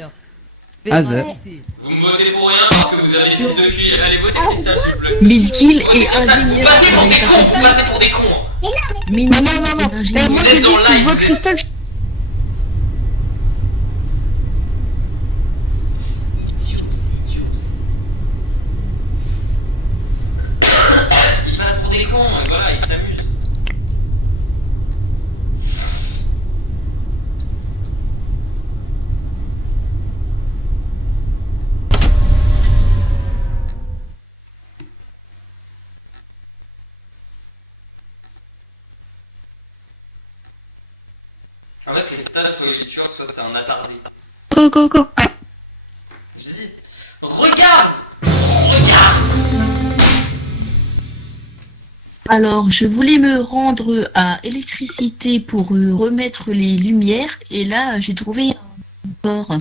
Vous me votez pour rien parce que vous avez 6 de QI. Allez, votez Crystal, s'il vous plaît. Midkill Votez et Crystal. Vous ingénieur. passez pour des cons, vous passez pour des cons. Non. Moi Vous j'ai êtes dit en que je live, vote vous êtes- Cristal. Il passe pour des cons, voilà, il s'amuse. En fait, Cristal, soit il est tueur, soit c'est un attardé. Go. Ah. Je te dis, regarde. Alors, je voulais me rendre à électricité pour remettre les lumières. Et là, j'ai trouvé un corps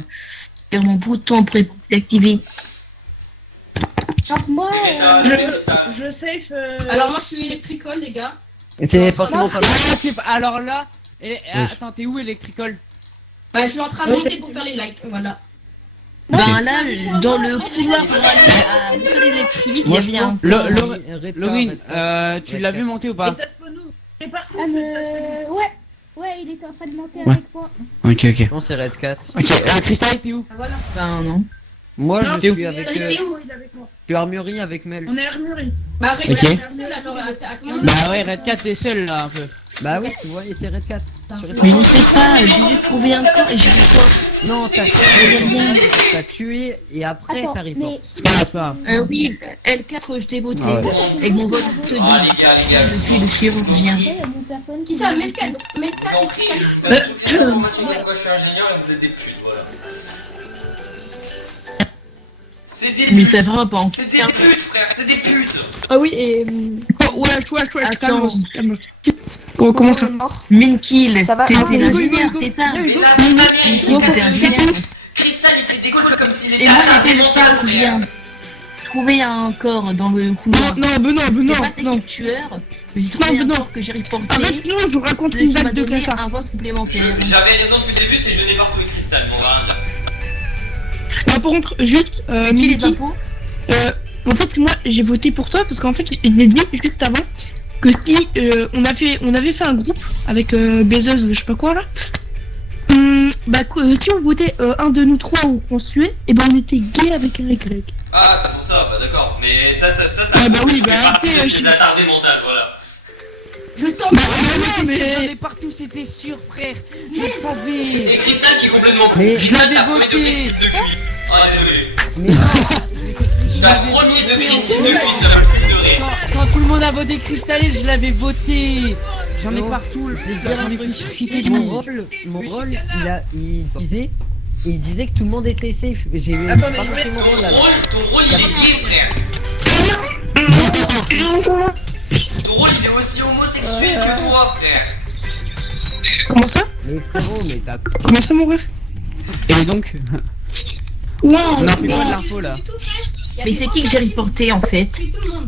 sur mon bouton pour activer. Moi, Je sais que... Alors moi je suis électricole les gars. C'est forcément pas Alors là, attends, t'es où Electricol? Bah, je suis en train de monter pour faire les lights, voilà. Ben là, dans le couloir pour aller à l'école électrique, il y avait un... Laurine, tu l'as vu monter ou pas? J'ai partout. ouais, il était en train de monter Ouais. avec moi. Ok. Non, c'est Red 4. Ok, Cristal, t'es où? Voilà. Ben non. Moi, Non, je t'es où suis avec. T'es où Il est avec moi. Tu armurerie avec Mel. On est armuré. Bah arrête, Ok. seul alors à Bah ouais, Red 4 t'es seul là un peu. Bah oui, tu vois, et c'est Red 4. Mais je sais pas, j'ai trouvé un corps et j'ai vu quoi? Non, t'as rien. tué et après Attends, t'as report. mais C'est pas grave. Oui, L4, je t'ai voté. Ah ouais. Avec mon vote de Ah, les gars, je suis le chirurgien. il y a une personne Qui ça, Melka? je vous en prie, je vous donne toutes les informations comme quoi je suis ingénieur et vous êtes des putes, voilà. C'est des Mais putes. ça va pas en C'est des putes, frère, c'est des putes. Ah oui et... Oh, wesh, Attends. calme. Comment ça? Minkill, Ça va, t'étais Hugo, l'ingénieur, c'est ça? Mais là, mais ma mère, Hugo, t'étais ingénieur. Cristal, il fait des coups comme s'il était Et moi, attardé j'étais le mental, frère. chirurgien. Trouvé un corps dans le couloir. Non, C'est pas t'es le tueur. J'ai trouvé un corps que j'ai reporté. Arrête, non, je raconte Là, une tu m'as blague de donné caca. un vote supplémentaire. J'avais raison depuis le début, c'est je n'ai pas retrouvé Cristal, mais on va rien dire. Non, par contre, juste, Qui les Milky, impôts? en fait, moi, j'ai voté pour toi parce qu'en fait, je l'ai dit juste avant que si on avait fait un groupe avec Bezos, je sais pas quoi là, si on votait un de nous trois ou qu'on se tuait, et ben on était gay avec un Y. Ah, c'est pour ça, bah d'accord, mais ça, Ah, bah oui, je fais bah, partie de après, ces attardés mentales, voilà. Je tombe. non, mais- J'en ai partout, c'était sûr, frère. Je le savais. Et Cristal qui est complètement con. Mais- Cristal, Je t'as l'avais premier voté. degré 6 de QI. Ah, désolé. Mais T'as premier degré 6 de QI, ça va me foutre de rire. Quand tout le monde a voté Cristalline, je l'avais voté. J'en ai Non. partout, Les j'en ai pris sur Cité mon rôle, il disait que tout le monde était safe. J'ai Attendez, pas je vais- compris mon Ton rôle là. rôle, il est gay, frère. Ton rôle, il est aussi homosexuel que toi, frère. Comment ça? Mais frérot, mais t'as. Comment ça, mon rêve? Et donc On a plus pas de l'info là. Mais c'est qui que j'ai reporté en fait?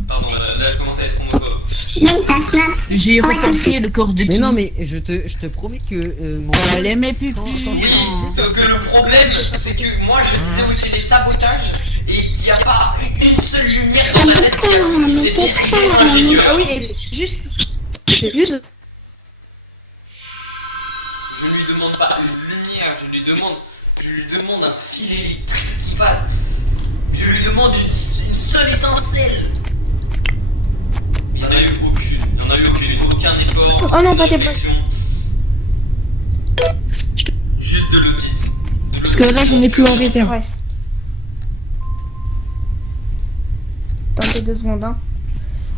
Pardon, là je commence à être homophobe. J'ai reporté le corps de qui? Mais non, mais je te promets que mon. Elle aimait plus. Sauf que le problème, c'est que moi je disais où étaient les sabotages et il n'y a pas une seule lumière dans la tête qui a compris. C'était ingénieux. Ah oui, mais juste. Je ne lui demande pas une lumière, je lui demande un filet électrique qui passe. Je lui demande une seule étincelle. Il n'y en a eu aucune, aucun effort. Oh non, pas tes réflexion. Juste de l'autisme. Parce que là, j'en ai plus en réserve. Ouais. Attendez 2 secondes, hein.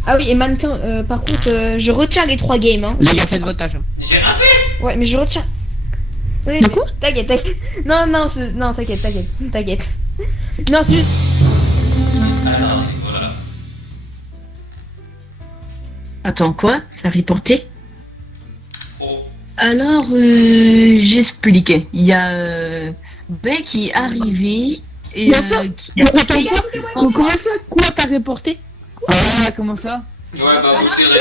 Ah oui, et mannequin, par contre, je retiens les 3 games, hein. Les gars, faites votre tâche. J'ai rien fait. Ouais, mais je retiens. Oui, mais... T'inquiète. Non, t'inquiète. Non, c'est juste... Voilà. Attends, quoi? Ça a reporté? Oh. Alors, j'expliquais. Il y a Ben qui est arrivé et Bien sûr. qui a fait... Comment ça? Quoi t'as reporté? Ah, comment ça? Ouais, bah vous direz.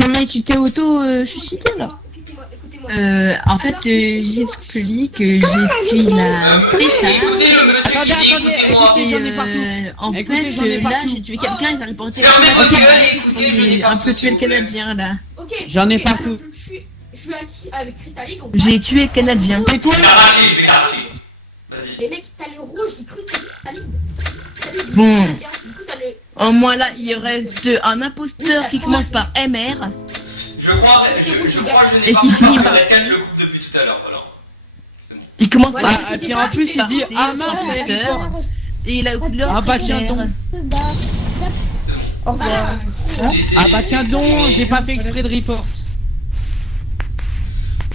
Non mais tu t'es auto-suicidé là. En fait, j'explique que j'ai tué la pétard. Écoutez le monsieur qui dit écoutez-moi. J'en ai partout. En Écoutez, fait, j'en ai là, partout. j'ai tué quelqu'un, il a reporté. Fermez vos gueules et écoutez, je n'ai pas un peu tué le Canadien, là. J'en ai partout. Je suis avec Crystalline. J'ai tué le Canadien. Et toi? J'ai arraché. Vas-y. Les mecs, t'as le rouge, ils crient que c'est Crystalline. Bon. Du coup, ça le... En moi, là, il reste un imposteur qui commence par MR. Je crois que je Et n'ai pas qui pu finit faire par la 4 le couple depuis tout à l'heure, voilà. C'est bon. Il commence Voilà, par... Et puis en plus, il dit ah mince, c'est imposteur. Et il a couleur Ah bah tiens donc. Au revoir. Ah bah tiens donc, j'ai pas fait exprès de report.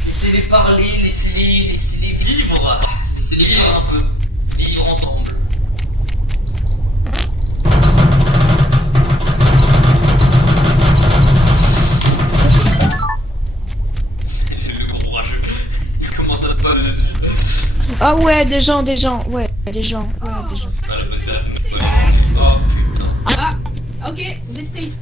Laissez-les parler, laissez-les vivre. Laissez-les vivre un peu. Vivre ensemble. Le gros rageux. Comment ça se passe dessus? Ah ouais, des gens. C'est pas la bonne personne. Oh putain. Ah, ok, vous êtes safe.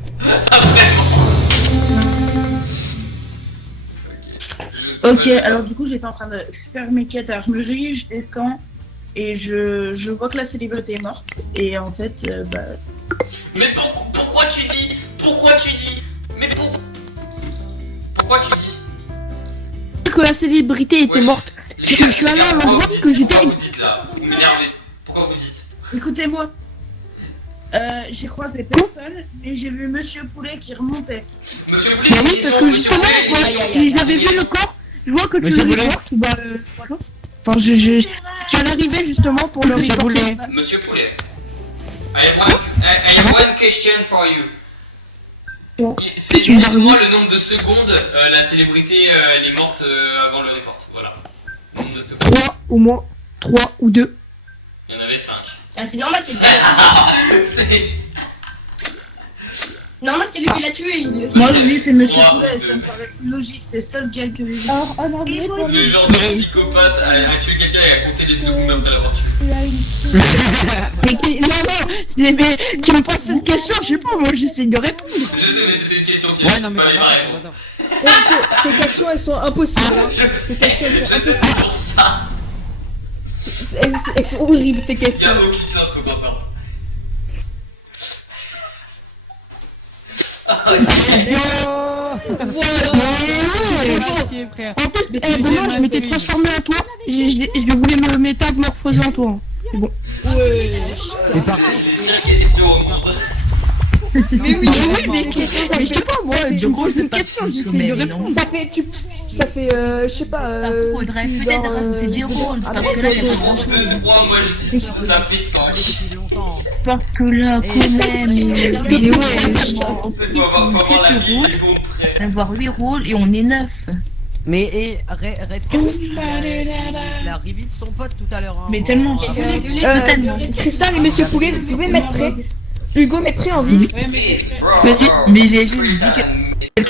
Ok, alors du coup j'étais en train de faire mes quêtes à l'armurerie, je descends et je vois que la célébrité est morte et en fait bah... Mais pourquoi tu dis? Mais pourquoi tu dis? Que la célébrité était morte. Je suis allé à l'endroit parce que j'étais... Pourquoi vous dites là? Vous m'énervez. Pourquoi vous dites? Écoutez-moi, j'ai croisé personne mais j'ai vu Monsieur Poulet qui remontait. Monsieur Poulet, j'ai une question, Monsieur Poulet, J'avais vu le corps, je vois que tu Monsieur le Boulet. reportes, bah voilà. Enfin, j'allais arriver justement pour le Monsieur reporter. Boulet. Monsieur Poulet. I have one question for you. Dites-moi le nombre de secondes la célébrité elle est morte avant le report. Voilà. Le nombre de secondes. 3 au moins, 3 ou 2. Il y en avait 5. Ah, c'est normal, c'est normal, c'est lui qui l'a tué. Moi je dis c'est Monsieur Trois, Poulet, deux. ça me paraît plus logique, c'est le seul gars que j'ai vu. Le genre de psychopathe a tué quelqu'un et a compté les secondes après l'avoir tué. Mais tu me poses cette question, je sais pas, moi j'essaie de répondre. Je sais, mais c'était une question qui Ouais, non mais fallait pas attends, répondre. attends. Tes questions elles sont impossibles. Je sais, c'est pour ça. Elles sont horribles tes Il y questions. a aucune chance qu'on s'en sorte. En plus, Benoît, je m'étais transformé en toi, je voulais me métamorphoser en toi. C'est bon. Et par contre, Pire question au monde. Mais je sais pas, moi, je me pose une question, j'essaie de répondre. Ça fait, je sais pas, Faudrait peut-être rajouter des rôles, parce que là, il y a pas grand chose. 2, 3, moi je dis ça fait 5. Parce que là, quand même, C'est faut avoir la liaison de près. avoir 8 rôles et on est 9. Mais Red il a reveal son pote tout à l'heure. Hein. Mais tellement. Cristal et Monsieur Poulet, vous pouvez mettre prêt. Hugo, mets prêt en vie. Vas-y, mais j'ai juste dit que...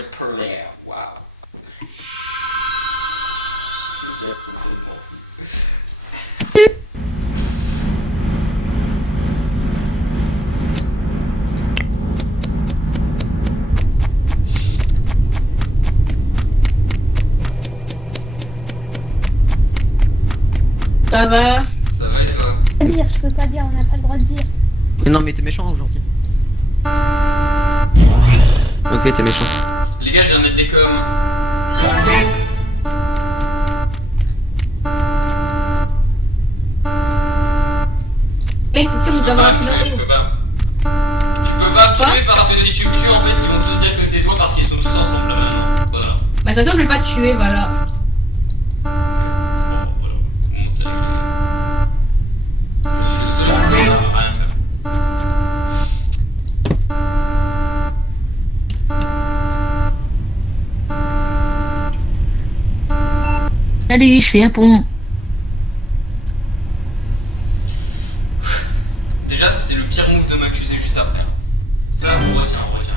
Ça va? Ça va et toi? Dire, je peux pas dire, on n'a pas le droit de dire. Mais non, mais t'es méchant aujourd'hui. Ok, t'es méchant. Les gars, je viens de mettre les coms. Mec, c'est sûr que je dois avoir un kilo. Je peux pas. Tu peux pas me tuer parce que si tu me tues, en fait, ils vont tous dire que c'est toi parce qu'ils sont tous ensemble là maintenant. Voilà. Bah, de toute façon, je vais pas te tuer, voilà. Bon, voilà. Bon, c'est réglé. Je suis le seul à rien faire. Allez, je fais un pont. Déjà, c'est le pire move de m'accuser juste après. Ça, on retient, on retient.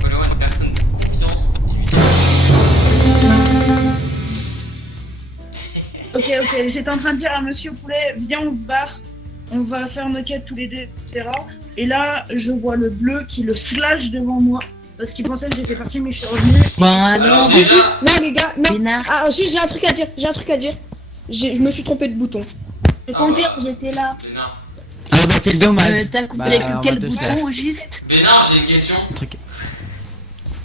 Voilà, ouais, une personne de confiance, il lui dit. Ok, j'étais en train de dire à Monsieur Poulet, viens, on se barre, on va faire nos quêtes tous les deux, etc. Et là, je vois le bleu qui le slash devant moi, parce qu'il pensait que j'étais parti, mais je suis revenu. Bon, alors, déjà, Non, les gars, non. Bénard. Ah, juste, j'ai un truc à dire. Je me suis trompé de bouton. Je confirme, j'étais là. Bénard. Ah bah quel dommage. T'as coupé Bah, avec on quel va te bouton faire. au juste? Bénard, j'ai une question.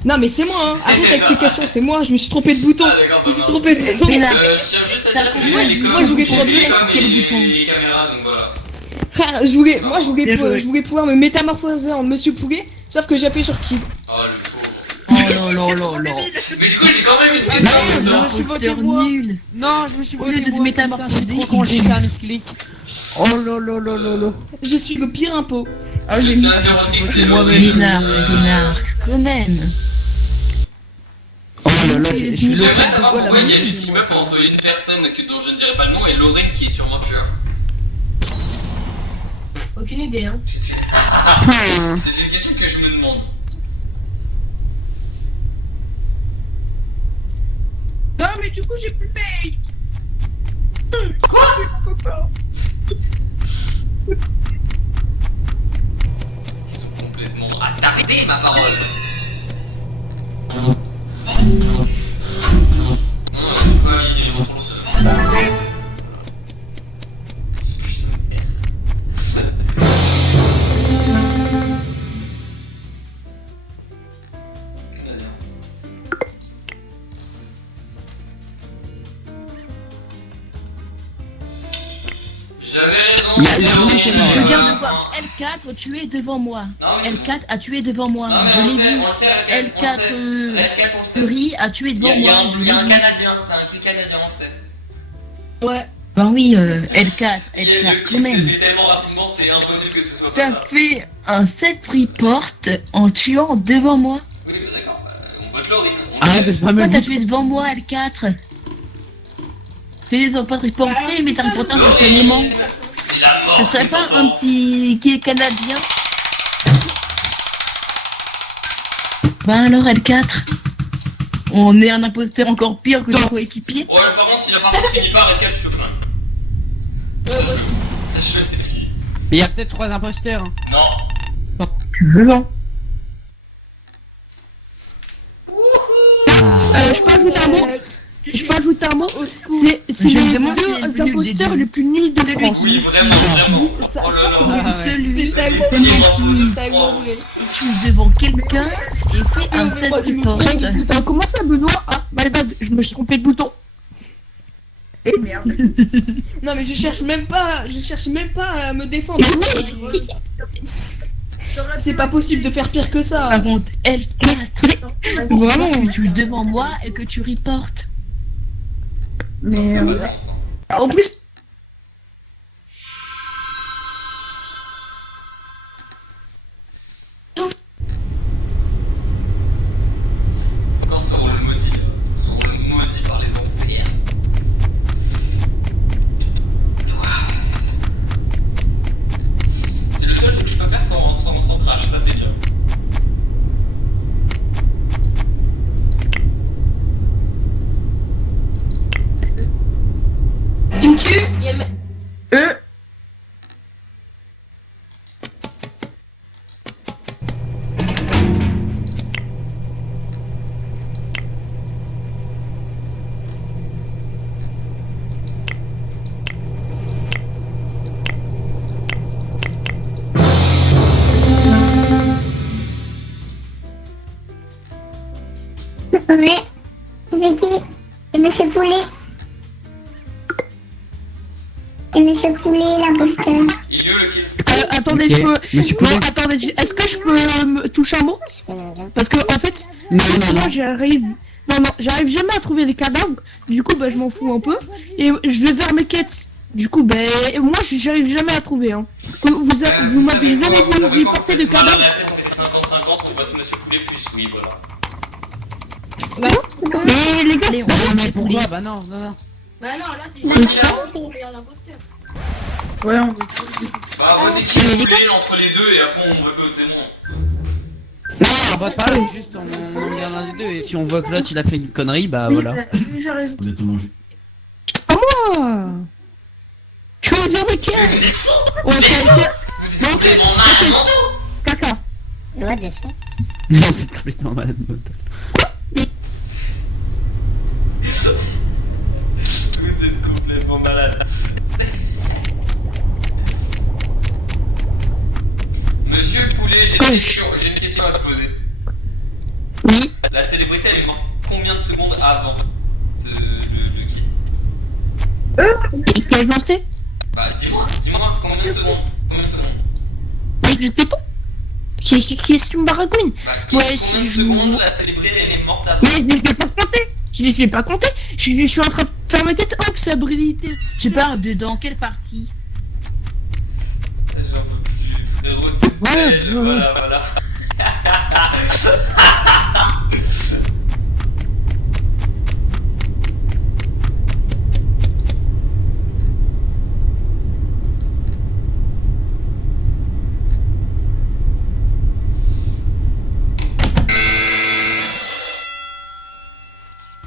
Non, mais c'est moi, hein. Arrête avec tes questions, c'est moi, je me suis trompé de bouton. Ah, d'accord, Je me suis bah, trompé de bouton. Bénard. je tiens juste à dire que Moi, les moi, je voulais j'ai prendre vu les quel coms et bouton les caméras, donc voilà. Frère, moi, Bien joué. je voulais pouvoir me métamorphoser en Monsieur Poulet, sauf que j'ai appuyé sur qui. Oh, le pauvre. Oh là là là là. Mais du coup, j'ai quand même une question. Non, je suis voté moi. Nul. Non, je me suis Au lieu voté de se moi. métamorphoser, Putain, je suis trop con, j'ai fait un misclic. Oh là là là là là. Je suis le pire impôt. Ah, Je j'ai tiens à dire aussi que c'est moi-même. Bénard, quand même. Oh là là, je suis J'aimerais le savoir con. pourquoi il y a une team up entre une personne dont je ne dirai pas le nom et Lorraine qui est sûrement tueur. Aucune idée, hein. C'est une question que je me demande. Non, mais du coup, j'ai plus de paye. Quoi? Ils sont complètement... Ah, t'arrêtez ma parole. Pourquoi il est trop seul? J'avais raison, Je viens de voir L4 tuer devant moi. L4 a tué devant moi. Non, mais Je on l'ai le sait, vu. on le sait, L4 L4, on le sait. Fury a tué devant Il y moi. a un Canadien, c'est un kill canadien, on le sait. Ouais. Ben oui, L4, Le L4 kill quand s'est même. fait tellement rapidement, c'est impossible que ce soit pas T'as ça. fait un self-report en tuant devant moi. Oui, mais d'accord, on vote Laurine. Ah, bah, c'est pas Toi, même. t'as tué devant moi, L4. Tu les as pas reportés, mais t'as reporté instantanément. C'est la mort. Ce serait pas un petit qui est canadien? Ben alors, L4. On est un imposteur encore pire que ton coéquipier. Oh, par contre, si la partie se finit par Red 4, je te flingue. Ça, je fais, c'est fini. Mais il y a peut-être 3 imposteurs. Hein. Non. Tu veux, hein? Je peux ajouter un mot. Je peux ajouter un mot. C'est Je me les demande s'il est le deux plus nul des imposteurs deux. les plus nuls de France. Oui, vraiment, vraiment. Ça- Oh là ça, là. Ah, ouais. Celui tellement Qui est qui tellement vrai. tue devant quelqu'un et fait un self-report. Putain, comment ça, Benoît? Ah, my bad, je me suis trompé de bouton. Et merde. Non, mais je cherche même pas à me défendre. C'est pas possible de faire pire que ça. Par contre, L4, Vraiment. tu tues devant moi et que tu reportes. Mais Ça a pas de sens, hein. En plus, Encore ce rôle maudit. Ce rôle maudit par les enfers. C'est le seul jeu que je peux faire sans crash, ça c'est bien. Ouais. C'est qui? C'est Monsieur Poulet. Et Monsieur Poulet, l'imposteur. Il est où le kill? Attendez, Ok. je peux. Monsieur Non, Poulet. attendez, est-ce que je peux me toucher un mot? Parce que en fait, Non, moi j'arrive. Non, j'arrive jamais à trouver les cadavres. Du coup, bah, je m'en fous un peu. Et je vais vers mes quêtes. Du coup, ben, moi j'arrive jamais à trouver. Hein. Vous m'avez jamais vu porter de cadavre. On fait 50-50, on vote Monsieur Poulet plus oui, voilà. Mais les gars, mais pourquoi? Bah non. Bah non, là, c'est l'imposteur. Ouais, on veut. Bah, votez qui vous voulez entre les deux et après on vote l'autre, non. Non, on vote pas, juste on regarde un des deux et si on voit que l'autre il a fait une connerie, bah voilà. pas moi. Je suis vers mes quêtes. Vous êtes tellement malade mental. Caca. What the fuck? Non, c'est complètement malade mental. Vous êtes complètement malade. Monsieur Poulet, j'ai une question à te poser. Oui. La célébrité, elle est morte combien de secondes avant le kill? Quel lancé? Bah dis-moi, combien de secondes? Je sais pas. Question baragouine. Bah, Ouais, combien de secondes la célébrité elle est morte avant? Mais je l'ai pas compté. Je l'ai pas compté. Je suis en train de faire ma tête. Hop, ça brillité. Tu parles de dans quelle partie? J'en peux plus, frérot, c'est belle, voilà.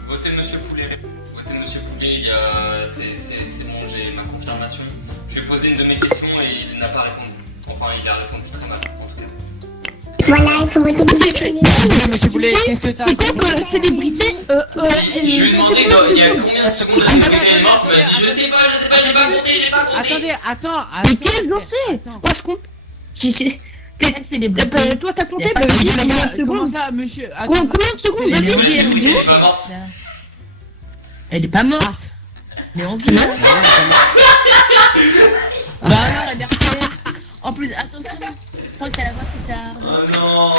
Votez Monsieur Poulet, il y a... c'est bon, j'ai ma confirmation. Je vais poser une de mes questions et il n'a pas répondu. Enfin, il a répondu très mal, en tout cas. Voilà, il faut voter Monsieur Poulet. Monsieur Poulet, qu'est-ce que t'as? C'est quoi que la célébrité Je lui ai demandé il y a combien de secondes la célébrité est morte, il m'a dit je sais pas, j'ai pas compté. Attendez, attends. Mais quel lancé? Moi je compte. J'essaie. Toi t'as compté? Bah vas-y, combien de Comment secondes? ça, monsieur? Combien de secondes? La Vas-y. célébrité elle est pas morte. Elle est pas morte. Elle est en vie. Non. Bah non, elle est refaite. En plus, attends, je crois qu'elle la voit plus tard. Oh non,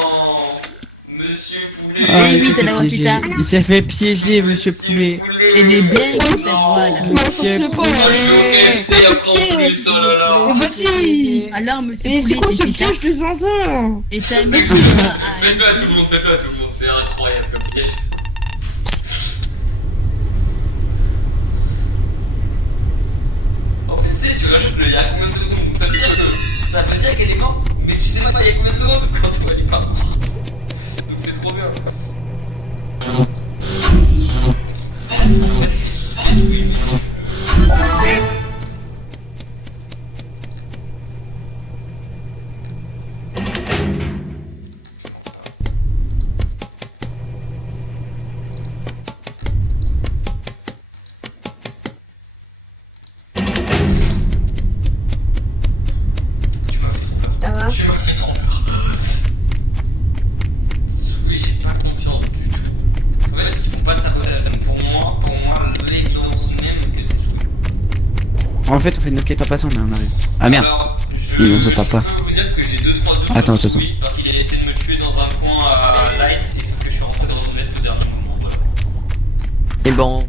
Monsieur Poulet. Ah, il oui, s'est c'est la fait voix plus piéger. tard. Il s'est fait piéger, monsieur Poulet. Elle est belle, ta voix là. Monsieur Moi je joue au KFC après en plus, oh là là. Vas-y. Alors, monsieur Mais c'est quoi ce Poulet, piège de zinzin? et t'as aimé Faites-le à tout le monde, c'est incroyable comme piège. En plus, tu sais, tu rajoutes il y a combien de secondes, donc ça veut dire qu'elle est morte, mais tu sais pas il y a combien de secondes quand tu vois elle est pas morte. Donc c'est trop bien. Tu m'as fait trop peur. Oui, j'ai pas confiance du tout. En fait, ils font pas de sabotage. Pour moi, l'évidence même que c'est Souris. En fait, on fait une enquête en passant, mais on arrive. Ah merde. Alors, Il nous entend pas. Je peux vous dire que j'ai 2-3 doutes Attends, sur attends. Souris parce qu'il a essayé de me tuer dans un coin à Lights et sauf que je suis rentré dans une lettre au dernier moment. Voilà. Et bon.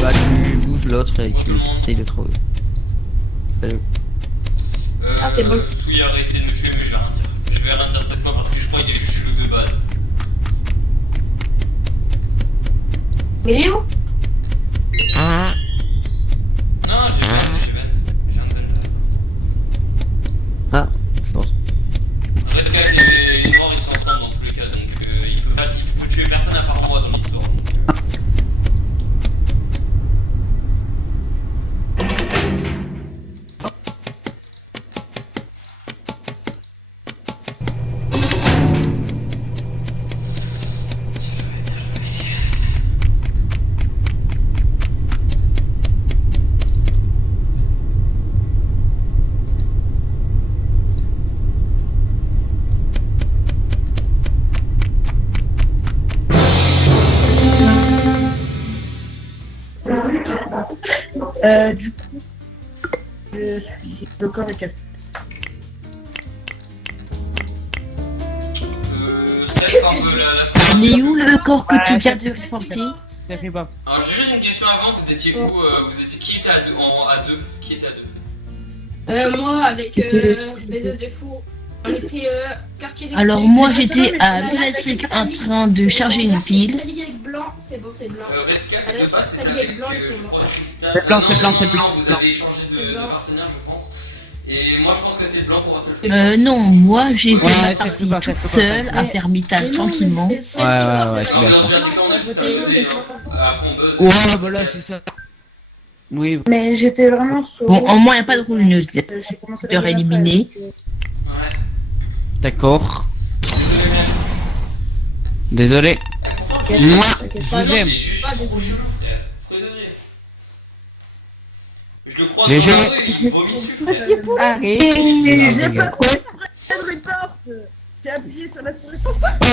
Bah tu bouges l'autre et tu essayes de trouver. Ah, c'est bon. Souille a réussi de me tuer, mais je vais rien dire. Je vais rien dire cette fois parce que je crois qu'il est juste chelou de base. Mais il est où? Non, j'ai pas, je viens de venir. Ah, je pense. Red Cat et les Noirs ils sont ensemble dans tous les cas, donc il peut tuer personne à part moi dans l'histoire. Du coup, je suis le corps est capté. Self un peu la Il est où le corps que tu viens de reporter? Alors j'ai juste une question avant, vous étiez où qui était à deux Qui était à deux Moi, avec les œufs de fou, on était quartier des... Alors moi j'étais à l'électrique en train de charger une pile. La ligue avec blanc, c'est bon, c'est blanc. Red Cap Alors, de base c'était avec avec, blanc, ils je sont crois, morts. Tristan. C'est blanc, Non, c'est blanc, non, c'est non, blanc. vous avez changé de partenaire je pense. Et moi je pense que c'est blanc pour un self. Non, moi j'ai fait Ouais, ma c'est partie pas, toute c'est pas, seule à faire mi tâche tranquillement. Ouais, c'est Non, bien. bien dès qu'on a juste buzzé, après on buzz. Ouais, bah là, c'est ça. Oui. Mais j'étais vraiment sur. Bon, au moins il n'y a pas de rôle news. J'ai commencé à Heure regarder éliminée. Ouais. D'accord. Désolé. Moi, je vous aime. Il est juste trop chelou frère. Faut de vrai. Je le croise Les dans la gens- rue, il vomit dessus frère. J'ai pas trouvé de report. J'ai appuyé sur la souris.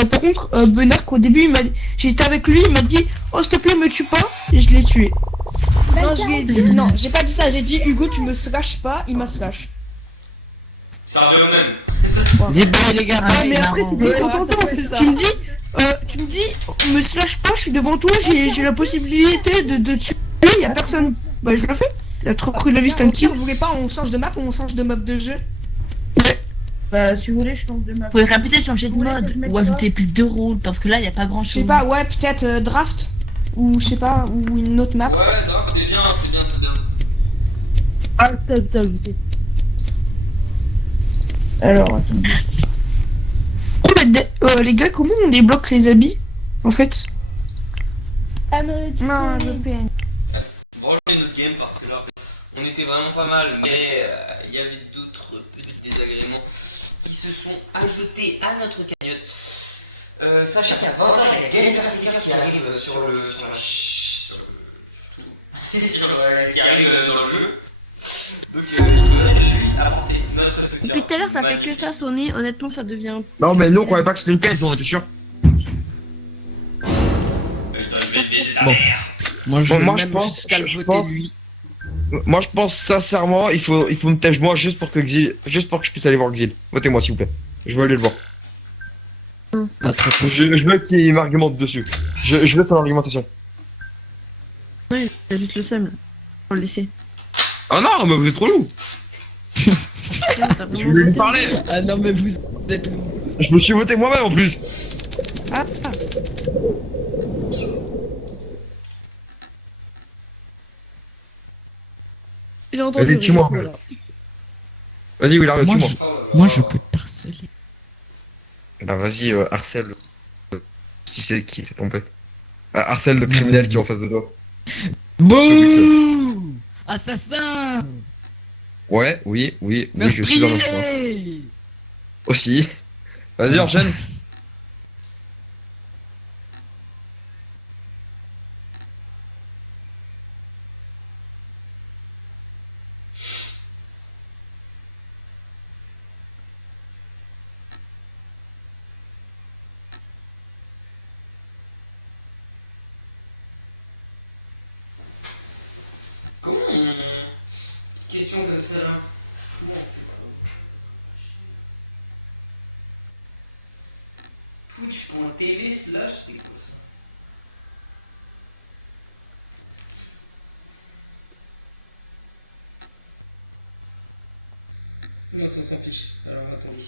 Par contre, Benark, au début, j'étais avec lui, il m'a dit oh s'il te plaît, me tue pas, et je l'ai tué. Non, je lui ai dit, non, j'ai pas dit ça, j'ai dit Hugo, tu me slash pas, il m'a slash. Ça revient au même. Dis bye les gars. Ah, mais après, tu dis, Ouais, attends, c'est ça. tu me dis, me slash pas, je suis devant toi, j'ai la possibilité de tuer, y a personne. Bah, je le fais. Il a trop cru la liste un kill. Vous voulez pas, on change de map ou on change de map de jeu? Bah, si vous voulez, je change de map. Faudrait peut-être changer de mode ou ajouter plus de rôles parce que là il n'y a pas grand Je sais chose. pas, ouais, peut-être draft, ou je sais pas, ou une autre map. Ouais, non, c'est bien, c'est bien, c'est bien. Ah, t'as ajouté. Alors, attends. Oh, mais les gars, comment on débloque les habits, en fait? Non, je paie. On va rejoindre notre game parce que là, on était vraiment pas mal, mais il y avait d'autres petits désagréments qui se sont ajoutés à notre cagnotte. Sachez qu'à 20h, il y a Gallagher Seeker qui arrive qui arrive dans le jeu. Donc il faudrait lui apporter notre soutien. Depuis tout à l'heure, ça fait que ça sonner. Honnêtement, ça devient. Non, mais nous, on croyait pas que c'était une quête, on était sûr. Bon. Moi je Bon, vais moi, même je pense- jusqu'à le je voter pense- lui. Moi, je pense sincèrement, il faut me tèche moi juste pour que je puisse aller voir Xil. Votez-moi, s'il vous plaît. Je veux aller le voir. Ah, très peu. Je veux qu'il m'argumente dessus. Je veux son argumentation. Oui, t'as juste le seum là. Faut le laisser. Ah non, mais vous êtes trop loup. Je voulais lui parler. Ah non mais vous êtes... Je me suis voté moi-même en plus. Ah, J'ai entendu. Vas-y, tue-moi. Voilà. Vas-y, Willard, Moi, tue-moi. Moi je peux te harceler. Bah vas-y, harcèle. Qui c'est qui s'est trompé. Harcèle le criminel qui est en face de toi. Bouh Assassin. Ouais, oui, je suis dans le choix. Meurtrier. Aussi. Vas-y, enchaîne. Comment on... Question comme ça là. Comment on fait quoi? Twitch.tv/, c'est quoi ça? Non, ça s'en fiche. Alors attendez.